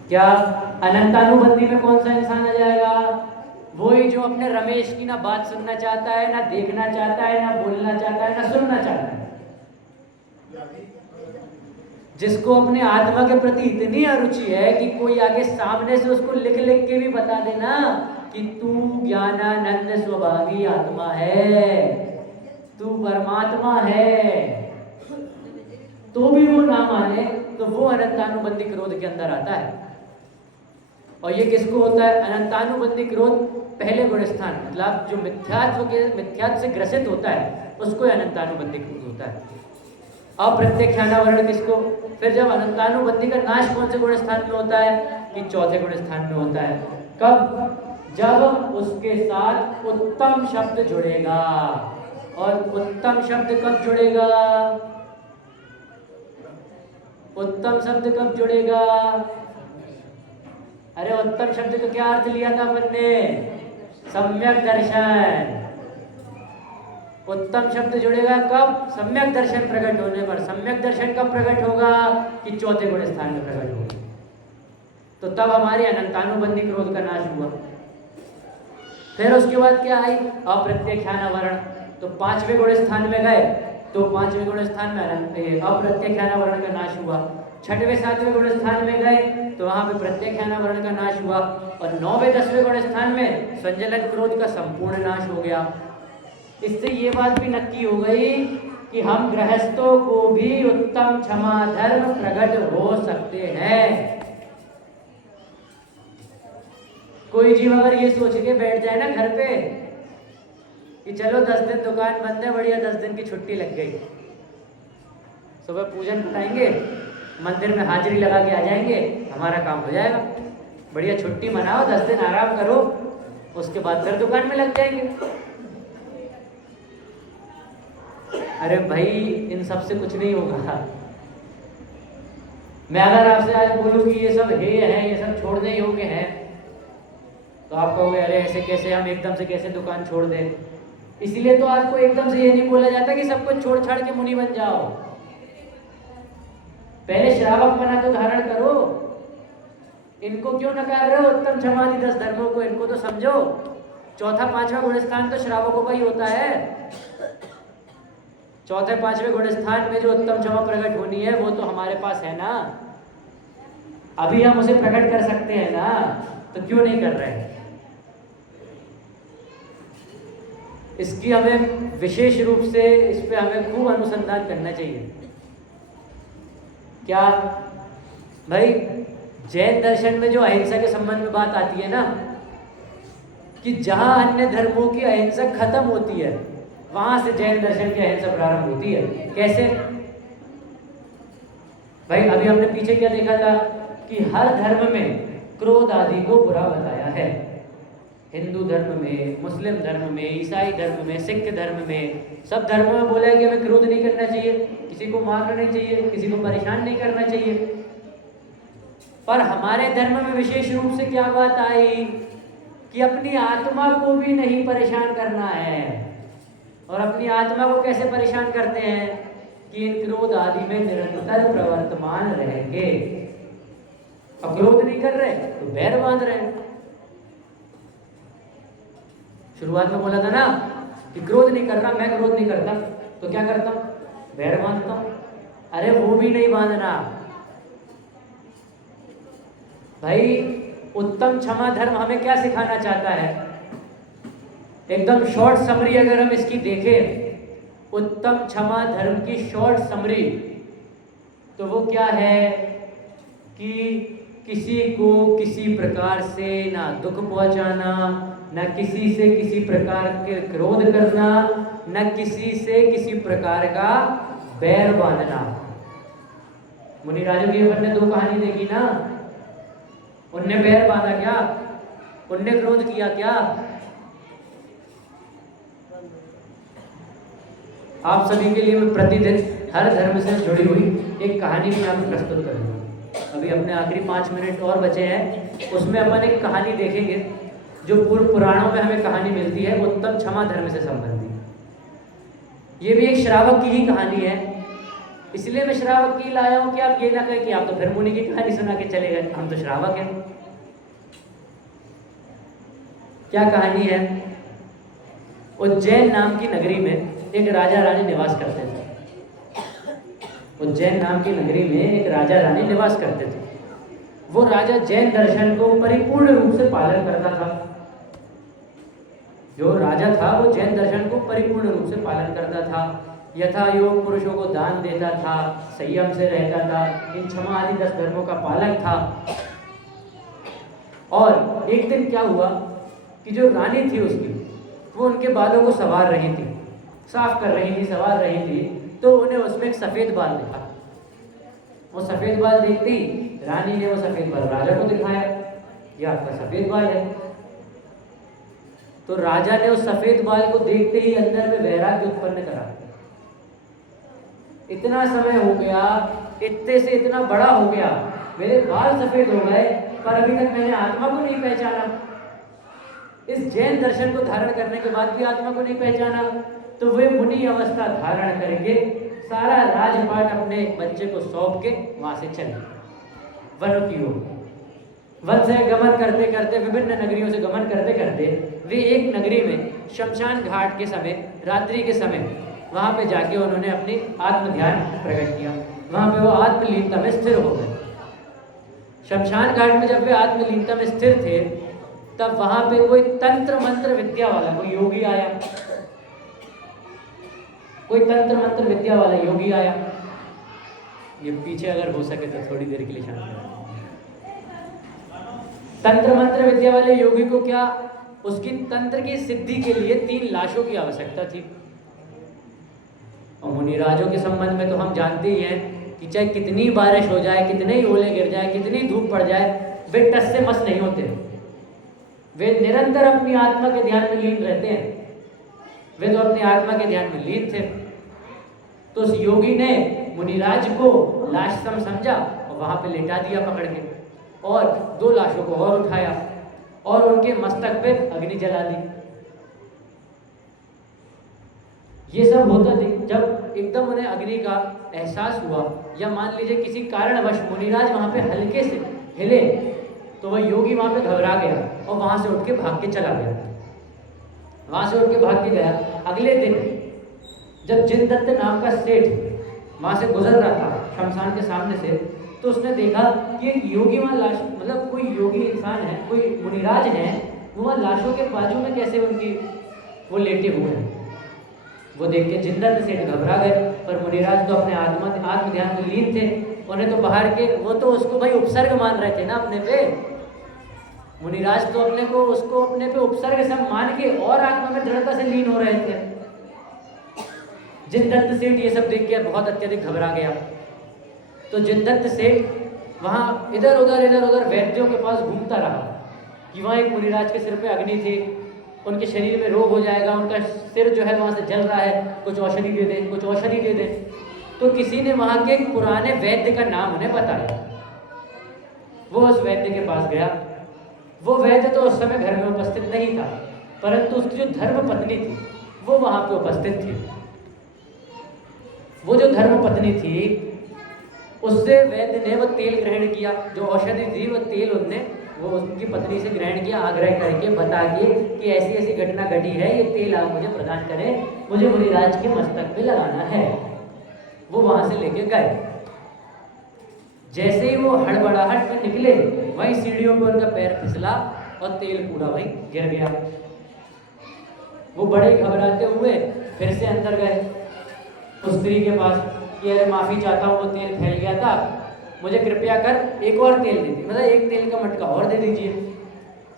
क्या अनंतानुबंधी में कौन सा इंसान आ जाएगा? वही जो अपने रमेश की ना बात सुनना चाहता है, ना देखना चाहता है, ना बोलना चाहता है, ना सुनना चाहता है। जिसको अपने आत्मा के प्रति इतनी अरुचि है कि कोई आगे सामने से उसको लिख लिख के भी बता देना कि तू ज्ञानानंद स्वभावी आत्मा है, तू परमात्मा है, तो भी वो ना माने, तो वो अनंतानुबंधी क्रोध के अंदर आता है। और ये किसको होता है? अनंतानुबंधी क्रोध पहले गुण स्थान, मतलब जो मिथ्यात्व से ग्रसित होता है उसको अनंतानुबंधी क्रोध होता है। अप्रत्याख्यानावरण किसको? फिर जब अनंतानुबंधी का नाश कौन से गुण स्थान में होता है? कि चौथे गुण स्थान में होता है। कब? जब उसके साथ उत्तम शब्द जुड़ेगा। और उत्तम शब्द कब जुड़ेगा? उत्तम शब्द कब जुड़ेगा? अरे उत्तम शब्द का क्या अर्थ लिया था अपन ने? सम्यक दर्शन। उत्तम शब्द जुड़ेगा कब? सम्यक दर्शन प्रकट होने पर। सम्यक दर्शन कब प्रकट होगा? कि चौथे गुण स्थान में प्रकट होगा। तो तब हमारी अनंतानुबंधी क्रोध का नाश हुआ। फिर उसके बाद क्या आई? अप्रत्याख्यानावरण। तो 5वें गुण स्थान में गए तो 5वें गुण स्थान में अप्रत्याख्यानावरण का नाश हुआ। 6वें 7वें गुण स्थान में गए तो वहां पे प्रत्याख्यानावरण का नाश हुआ। और 9वें 10वें गुण स्थान में संजलन क्रोध का संपूर्ण नाश हो गया। इससे ये बात भी नक्की हो गई कि हम गृहस्थों को भी उत्तम क्षमा धर्म प्रकट हो सकते हैं। कोई जीव अगर ये सोच के बैठ जाए ना घर पे कि चलो 10 दिन दुकान बंद है, बढ़िया 10 दिन की छुट्टी लग गई, सुबह पूजन उठाएंगे, मंदिर में हाजिरी लगा के आ जाएंगे, हमारा काम हो जाएगा, बढ़िया छुट्टी मनाओ, 10 दिन आराम करो, उसके बाद फिर दुकान में लग जाएंगे। अरे भाई इन सब से कुछ नहीं होगा। मैं अगर आपसे आज बोलूं कि ये सब हे है, ये सब छोड़ने योग्य है, तो आप कहोगे अरे ऐसे कैसे, हम एकदम से कैसे दुकान छोड़ दें? इसलिए तो आपको एकदम से ये नहीं बोला जाता कि सब कुछ छोड़ छाड़ के मुनि बन जाओ। पहले श्रावक बना तो धारण करो। इनको क्यों नकार रहे हो उत्तम क्षमादि 10 धर्मों को? इनको तो समझो। चौथा 5वां गुण स्थान तो श्रावकों का ही होता है। चौथे 5वें गुण स्थान में जो उत्तम क्षमा प्रकट होनी है वो तो हमारे पास है ना, अभी हम उसे प्रकट कर सकते हैं ना, तो क्यों नहीं कर रहे हैं? इसकी हमें विशेष रूप से इस पे हमें खूब अनुसंधान करना चाहिए। क्या भाई जैन दर्शन में जो अहिंसा के संबंध में बात आती है ना, कि जहां अन्य धर्मों की अहिंसा खत्म होती है वहां से जैन दर्शन की अहिंसा प्रारंभ होती है। कैसे भाई? अभी हमने पीछे क्या देखा था कि हर धर्म में क्रोध आदि को बुरा बताया है, हिंदू धर्म में, मुस्लिम धर्म में, ईसाई धर्म में, सिख धर्म में, सब धर्मों में बोला है कि हमें क्रोध नहीं करना चाहिए, किसी को मारना नहीं चाहिए, किसी को परेशान नहीं करना चाहिए। पर हमारे धर्म में विशेष रूप से क्या बात आई कि अपनी आत्मा को भी नहीं परेशान करना है। और अपनी आत्मा को कैसे परेशान करते हैं कि इन क्रोध आदि में निरंतर प्रवर्तमान रहेंगे। अब क्रोध नहीं कर रहे तो बैर बांध रहे हैं। शुरुआत में बोला था ना कि क्रोध नहीं कर रहा, मैं क्रोध नहीं करता, तो क्या करता हूं? बैर बांधता हूं। अरे वो भी नहीं बांधना भाई। उत्तम क्षमा धर्म हमें क्या सिखाना चाहता है? एकदम शॉर्ट समरी अगर हम इसकी देखें, उत्तम क्षमा धर्म की शॉर्ट समरी, तो वो क्या है कि किसी को किसी प्रकार से ना दुख पहुंचाना, न किसी से किसी प्रकार के क्रोध करना, न किसी से किसी प्रकार का बैर बांधना। मुनिराजों की अपन ने 2 कहानी देखी ना। उनने बैर बांधा क्या? उनने क्रोध किया क्या? आप सभी के लिए मैं प्रतिदिन हर धर्म से जुड़ी हुई एक कहानी भी यहाँ पे प्रस्तुत करूँगा। अभी अपने आखिरी 5 मिनट और बचे हैं, उसमें अपन एक कहानी देखेंगे जो पूर्व पुराणों में हमें कहानी मिलती है उत्तम क्षमा धर्म से संबंधित। ये भी एक श्रावक की ही कहानी है, इसलिए मैं श्रावक की लाया हूँ कि आप ये ना कहें कि आप तो फिर मुनि की कहानी सुना के चले गए, हम तो श्रावक हैं। क्या कहानी है? उज्जैन नाम की नगरी में एक राजा रानी निवास करते थे। उज्जैन नाम की नगरी में एक राजा रानी निवास करते थे। वो राजा जैन दर्शन को परिपूर्ण रूप से पालन करता था। जो राजा था वो जैन दर्शन को परिपूर्ण रूप से पालन करता था, यथा योग पुरुषों को दान देता था, संयम से रहता था, इन क्षमा आदि 10 धर्मों का पालक था। और एक दिन क्या हुआ कि जो रानी थी उसकी, वो उनके बालों को संवार रही थी, साफ कर रही थी, संवार रही थी, तो उन्हें उसमें एक सफ़ेद बाल दिखा। वो सफ़ेद बाल देखती रानी ने वो सफ़ेद बाल राजा को दिखाया, यह आपका सफ़ेद बाल है। तो राजा ने उस सफ़ेद बाल को देखते ही अंदर में वैराग्य उत्पन्न करा। इतना समय हो गया, इतने से इतना बड़ा हो गया, मेरे बाल सफ़ेद हो गए, पर अभी तक मैंने आत्मा को नहीं पहचाना। इस जैन दर्शन को धारण करने के बाद भी आत्मा को नहीं पहचाना, तो वे मुनि अवस्था धारण करके सारा राजपाट अपने बच्चे को सौंप के वहां से चले वन की ओर। वन से गमन करते करते, विभिन्न नगरियों से गमन करते करते वे एक नगरी में शमशान घाट के समय, रात्रि के समय वहां पे जाके उन्होंने अपनी आत्म ध्यान प्रकट किया। वहां पे वो आत्मलीनता में स्थिर हो गए। शमशान घाट में जब वे आत्मलीनता में स्थिर थे, तब वहां पे कोई तंत्र मंत्र विद्या वाला कोई योगी आया। कोई तंत्र मंत्र विद्या वाला योगी आया। ये पीछे अगर हो सके तो थोड़ी देर के लिए शांत करें। तंत्र मंत्र विद्या वाले योगी को क्या, उसकी तंत्र की सिद्धि के लिए 3 लाशों की आवश्यकता थी। और मुनिराजों के संबंध में तो हम जानते ही हैं कि चाहे कितनी बारिश हो जाए, कितने ही ओले गिर जाए, कितनी धूप पड़ जाए, वे टस से मस नहीं होते। वे निरंतर अपनी आत्मा के ध्यान में लीन रहते हैं। वे तो अपनी आत्मा के ध्यान में लीन थे। तो उस योगी ने मुनिराज को लाश समझा और वहां पे लेटा दिया पकड़ के, और 2 लाशों को और उठाया और उनके मस्तक पे अग्नि जला दी। ये सब होता थी जब एकदम उन्हें अग्नि का एहसास हुआ, या मान लीजिए किसी कारणवश मुनिराज वहां पे हल्के से हिले, तो वह योगी वहां पे घबरा गया और वहां से उठ के भाग के चला गया। वहां से उठ के भाग के गया। अगले दिन जब जिनदत्त नाम का सेठ वहां से गुजर रहा था शमशान के सामने से, तो उसने देखा कि एक योगी वहां लाश, मतलब कोई योगी इंसान है, कोई मुनिराज है, वो वहां लाशों के बाजू में कैसे उनकी वो लेटे हुए हैं। वो देख के जिनदत्त सेठ घबरा गए, पर मुनिराज तो अपने आत्म ध्यान में लीन थे। उन्हें तो बाहर के, वो तो उसको भाई उपसर्ग मान रहे थे ना अपने पे। मुनिराज तो अपने को उसको अपने पे उपसर्ग सब मान के और आत्मा में दृढ़ता से लीन हो रहे थे। जिनदत्त सेठ ये सब देख के बहुत अत्यधिक घबरा गया। तो जिनदत्त सेठ वहाँ इधर उधर वैद्यों के पास घूमता रहा कि वहाँ एक मुनिराज के सिर पे अग्नि थी, उनके शरीर में रोग हो जाएगा, उनका सिर जो है वहाँ से जल रहा है, कुछ औषधि दे दें, कुछ औषधि दे दें। तो किसी ने वहाँ के एक पुराने वैद्य का नाम उन्हें बताया। वो उस वैद्य के पास गया। वो वैद्य तो उस समय घर में उपस्थित नहीं था, परंतु उसकी जो धर्म पत्नी थी वो वहाँ पे उपस्थित थी। वो जो धर्म पत्नी थी उससे वैद्य ने वो तेल ग्रहण किया, जो औषधि थी वो तेल वो उसकी पत्नी से ग्रहण किया, आग्रह करके बता के कि ऐसी ऐसी घटना घटी है, ये तेल आप मुझे प्रदान करें, मुझे मुनिराज के मस्तक पे लगाना है। वो वहां से लेके गए। जैसे ही वो हड़बड़ाहट में निकले, वहीं सीढ़ियों पर उनका पैर फिसला और तेल पूरा वहीं गिर गया। वो बड़े घबराते हुए फिर से अंदर गए उस स्त्री के पास कि अरे माफ़ी चाहता हूँ, वो तेल फैल गया था, मुझे कृपया कर एक और तेल दे दीजिए, मतलब एक तेल का मटका और दे दीजिए।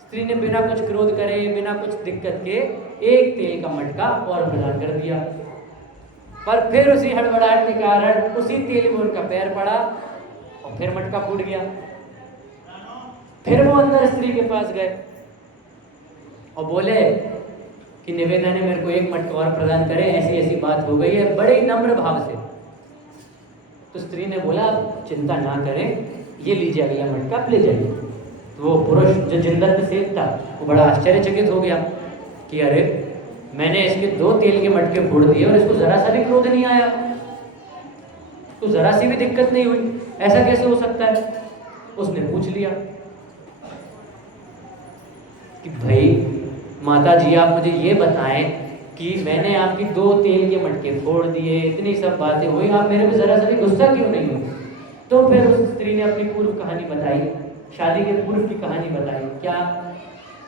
स्त्री ने बिना कुछ क्रोध करे, बिना कुछ दिक्कत के एक तेल का मटका और प्रदान कर दिया। पर फिर उसी हड़बड़ाहट के कारण उसी तेल में उनका पैर पड़ा और फिर मटका फूट गया। फिर वो अंदर स्त्री के पास गए और बोले कि निवेदा ने मेरे को एक मटका और प्रदान करे, ऐसी ऐसी बात हो गई है, बड़े नम्र भाव से। तो स्त्री ने बोला चिंता ना करें, ये लीजिए अगला मटका, ले जाइए। तो वो पुरुष जो जिंदत सेठ था वो बड़ा आश्चर्यचकित हो गया कि अरे मैंने इसके 2 तेल के मटके फोड़ दिए और इसको जरा सा भी क्रोध नहीं आया, तो जरा सी भी दिक्कत नहीं हुई, ऐसा कैसे हो सकता है? उसने पूछ लिया कि भाई माता जी आप मुझे ये बताएं कि मैंने आपकी 2 तेल के मटके फोड़ दिए, इतनी सब बातें हुई, आप मेरे पे जरा सा भी गुस्सा क्यों नहीं हुई? तो फिर उस स्त्री ने अपनी पूर्व कहानी बताई, शादी के पूर्व की कहानी बताई। क्या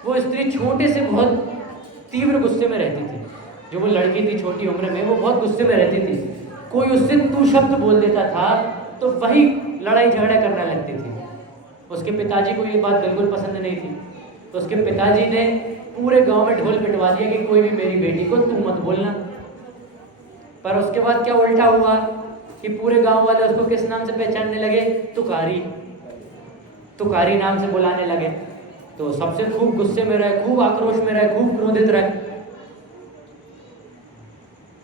वो स्त्री छोटे से बहुत तीव्र गुस्से में रहती थी। जो वो लड़की थी छोटी उम्र में, वो बहुत गुस्से में रहती थी। कोई उससे तू शब्द बोल देता था तो वही लड़ाई झगड़ा करने लगती थी। उसके पिताजी को ये बात बिल्कुल पसंद नहीं थी, तो उसके पिताजी ने पूरे गांव में ढोल पिटवा दिया कि कोई भी मेरी बेटी को तू मत बोलना। पर उसके बाद क्या उल्टा हुआ कि पूरे गांव वाले उसको किस नाम से पहचानने लगे? तुकारी। तुकारी नाम से बुलाने लगे। तो सबसे खूब गुस्से में रहे, खूब आक्रोश में रहे, खूब क्रोधित रहे।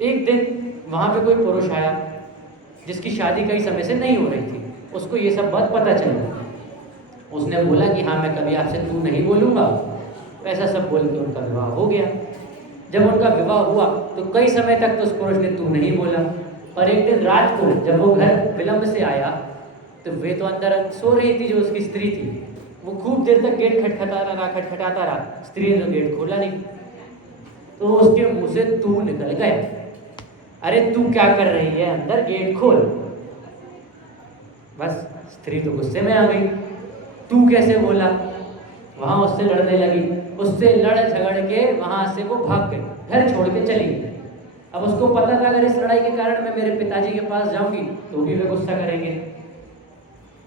एक दिन वहां पे कोई पुरुष आया जिसकी शादी कई समय से नहीं हो रही थी। उसको ये सब बात पता चली। उसने बोला कि हाँ मैं कभी आपसे तू नहीं बोलूँगा। ऐसा सब बोल के उनका विवाह हो गया। जब उनका विवाह हुआ तो कई समय तक तो उस पुरुष ने तू नहीं बोला। और एक दिन रात को जब वो घर विलंब से आया तो वे तो अंदर सो रही थी, जो उसकी स्त्री थी। वो खूब देर तक गेट खटखटाता रहा। स्त्री ने तो गेट खोला नहीं, तो उसके मुंह से तू निकल गया। अरे तू क्या कर रही है अंदर, गेट खोल। बस स्त्री तो गुस्से में आ गई, तू कैसे बोला? वहां उससे लड़ने लगी। उससे लड़ झगड़ के वहां से वो भाग गई, घर छोड़ के चली गई। अब उसको पता था अगर इस लड़ाई के कारण मैं मेरे पिताजी के पास जाऊंगी तो भी वे गुस्सा करेंगे,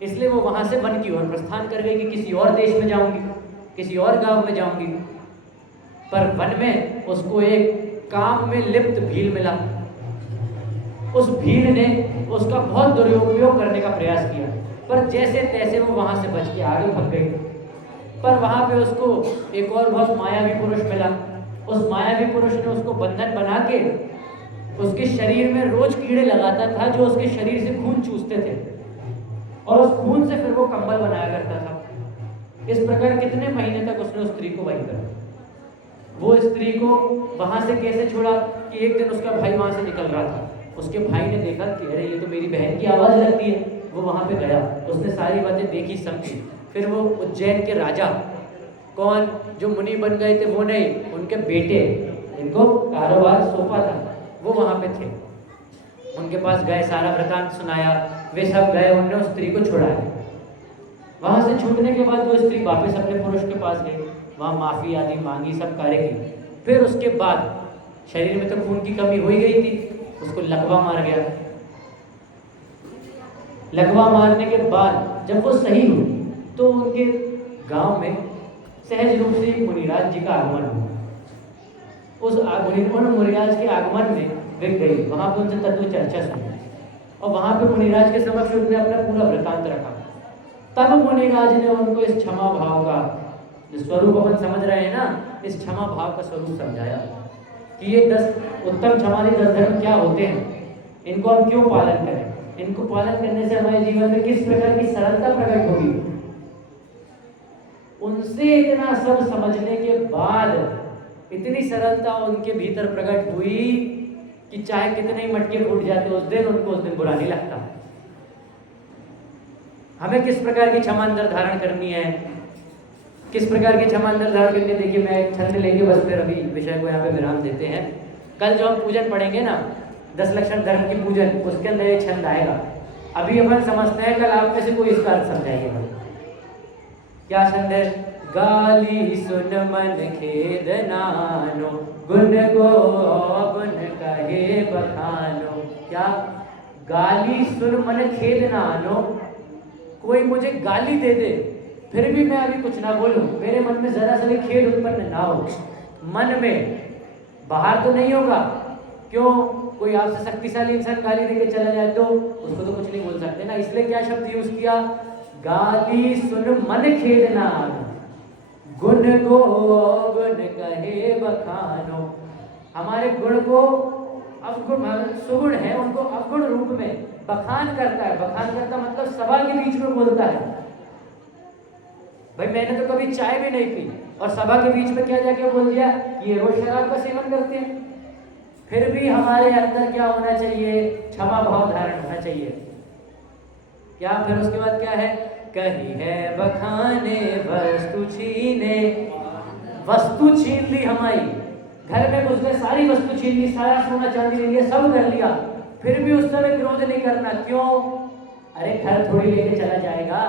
इसलिए वो वहां से वन की ओर प्रस्थान कर गई कि किसी और देश में जाऊंगी, किसी और गांव में जाऊंगी। पर वन में उसको एक काम में लिप्त भील मिला। उस भील ने उसका बहुत दुरुपयोग करने का प्रयास किया, पर जैसे तैसे वो वहां से बच के आगे भाग गई। पर वहां पे उसको एक और बहुत मायावी पुरुष मिला। उस मायावी पुरुष ने उसको बंधन बना के उसके शरीर में रोज कीड़े लगाता था, जो उसके शरीर से खून चूसते थे, और उस खून से फिर वो कंबल बनाया करता था। इस प्रकार कितने महीने तक उसने उस स्त्री को वही करा। वो स्त्री को वहां से कैसे छोड़ा कि एक दिन उसका भाई वहां से निकल रहा था। उसके भाई ने देखा कि अरे ये तो मेरी बहन की आवाज़ लगती है। वो वहां पे गया, उसने सारी बातें देखी समझी। फिर वो उज्जैन के राजा, कौन जो मुनि बन गए थे वो नहीं, उनके बेटे, इनको कारोबार सौंपा था, वो वहां पे थे। उनके पास गए, सारा वृतांत सुनाया। वे सब गए, उन्होंने उस स्त्री को छुड़ाया। वहां से छूटने के बाद वो स्त्री वापस अपने पुरुष के पास गई, वहां माफी आदि मांगी, सब कार्य की। फिर उसके बाद शरीर में तो खून की कमी हो ही गई थी, उसको लकवा मार गया। लकवा मारने के बाद जब वो सही हुई तो उनके गांव में सहज रूप से मुनिराज जी का आगमन हुआ। उस मुनिराज के आगमन में वे गई, वहां पर उनसे तत्व चर्चा सुनी और वहां पे मुनिराज के समक्ष उन्होंने अपना पूरा वृतांत रखा। तब मुनिराज ने उनको इस क्षमा भाव का जो स्वरूप अपन समझ रहे हैं ना, इस क्षमा भाव का स्वरूप समझाया कि ये 10 उत्तम क्षमादि 10 धर्म क्या होते हैं, इनको हम क्यों पालन करें, इनको पालन करने से हमारे जीवन में किस प्रकार की सरलता प्रकट होगी। उनसे इतना सब समझने के बाद इतनी सरलता उनके भीतर प्रकट हुई कि चाहे कितने ही मटके फूट जाते उस दिन, उनको उस दिन बुरा नहीं लगता। हमें किस प्रकार की क्षमा अंदर धारण करनी है, किस प्रकार की क्षमा अंदर धारण करनी है, देखिए मैं एक छंद लेके बस फिर अभी विषय को यहाँ पे विराम देते हैं। कल जो हम पूजन पढ़ेंगे ना 10 लक्षण धर्म की पूजन, उसके अंदर एक छंद आएगा। अभी अपन समझते हैं, कल आप में से कोई इसका अर्थ समझाइएगा। क्या छंद है? गाली सुन मन खेद नानो, गुण को गुण कहे बखानो। क्या? गाली सुन मन खेद नानो, कोई मुझे गाली दे दे फिर भी मैं अभी कुछ ना बोलूं, मेरे मन में जरा सा भी खेद उत्पन्न ना हो, मन में, बाहर तो नहीं होगा। क्यों? कोई आपसे शक्तिशाली इंसान गाली देके चला जाए तो उसको तो कुछ नहीं बोल सकते ना, इसलिए क्या शब्द यूज किया? गाली सुन मन खेद ना, गुण को गुण कहे बखानो। हमारे गुण को अवगुण, सुगुण है, उनको अवगुण रूप में बखान करता है। बखान करता मतलब सभा के बीच में बोलता है। भाई मैंने तो कभी चाय भी नहीं पी और सभा के बीच में क्या जाके बोल दिया कि ये रोज शराब का सेवन करते हैं। फिर भी हमारे अंदर क्या होना चाहिए? क्षमा भाव धारण होना चाहिए। क्या? फिर उसके बाद क्या है? कही है बखाने वस्तु छीने, वस्तु छीन ली हमारी, घर में घुस गए, सारी वस्तु छीन ली, सारा सोना चांदी ले लिया, सब कर लिया, फिर भी उस समय क्रोध नहीं करना। क्यों? अरे घर थोड़ी लेके चला जाएगा,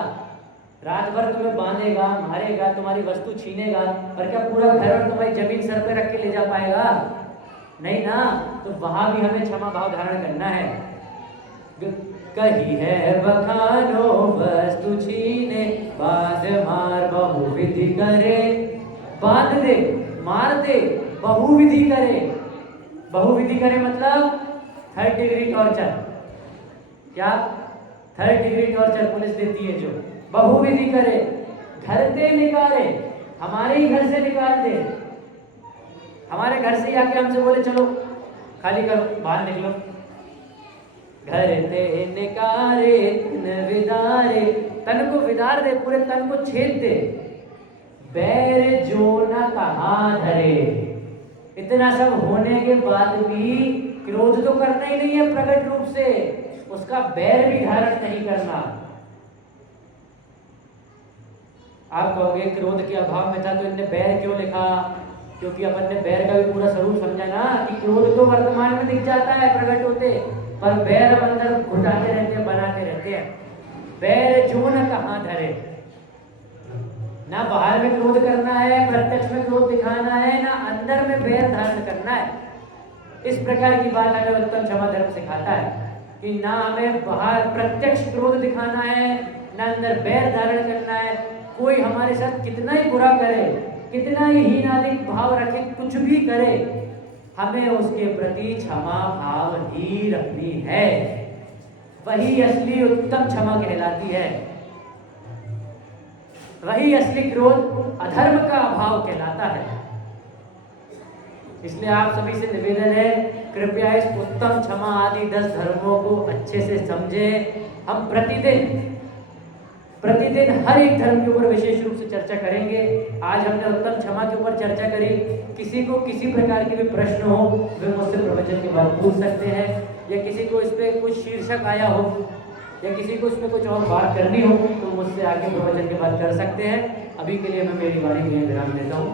रात भर तुम्हें बांधेगा, मारेगा, तुम्हारी वस्तु छीनेगा, पर क्या पूरा घर और तुम्हारी जमीन सर पे रख के ले जा पाएगा? नहीं ना। तो वहां भी हमें क्षमा भाव धारण करना है। कही है बखानो वस्तु छीने, बांध मार बहुविधि करे। बांध दे, मार दे, बहुविधि करे। बहुविधि करे मतलब 3rd डिग्री टॉर्चर। क्या? 3rd डिग्री टॉर्चर पुलिस देती है जो। बहुविधि करे, घर से निकाले, हमारे ही घर से निकाल दे, हमारे घर से आके हमसे बोले चलो खाली करो, बाहर निकलो। घर ते निकारे तन विदारे, तन को विदार दे, पूरे तन को छेद दे। बैर जो न कहा धरे, इतना सब होने के बाद भी क्रोध तो करना ही नहीं है प्रकट रूप से, उसका बैर भी धारण नहीं करना। आप कहोगे क्रोध के अभाव में था तो इनने बैर क्यों लिखा? क्योंकि अपन ने बैर का भी पूरा स्वरूप समझा ना कि क्रोध तो वर्तमान में दिख जाता है प्रकट होते, पर बैर अब अंदर घुटाते रहते हैं, बनाते रहते हैं। बैर जो न कहाँ धरे, ना बाहर में क्रोध करना है, प्रत्यक्ष में क्रोध दिखाना है, ना अंदर में बैर धारण करना है। इस प्रकार की बात हमें उत्तम क्षमा धर्म सिखाता है कि ना हमें बाहर प्रत्यक्ष क्रोध दिखाना है, ना अंदर बैर धारण करना है। कोई हमारे साथ कितना ही बुरा करे, कितना ही हीनादिक भाव रखे, कुछ भी करे, हमें उसके प्रति क्षमा भाव ही रखनी है। वही असली उत्तम क्षमा कहलाती है। वही असली क्रोध अधर्म का अभाव कहलाता है। इसलिए आप सभी से निवेदन है, कृपया इस उत्तम क्षमा आदि 10 धर्मों को अच्छे से समझें। हम प्रतिदिन हर एक धर्म के ऊपर विशेष रूप से चर्चा करेंगे। आज हमने उत्तम क्षमा के ऊपर चर्चा करी। किसी को किसी प्रकार के भी प्रश्न हो वे मुझसे प्रवचन के बाद पूछ सकते हैं, या किसी को इस पर कुछ शीर्षक आया हो, या किसी को इसमें कुछ और बात करनी हो तो मुझसे आगे प्रवचन के बाद कर सकते हैं। अभी के लिए मैं मेरी वाणी में विराम देता हूँ।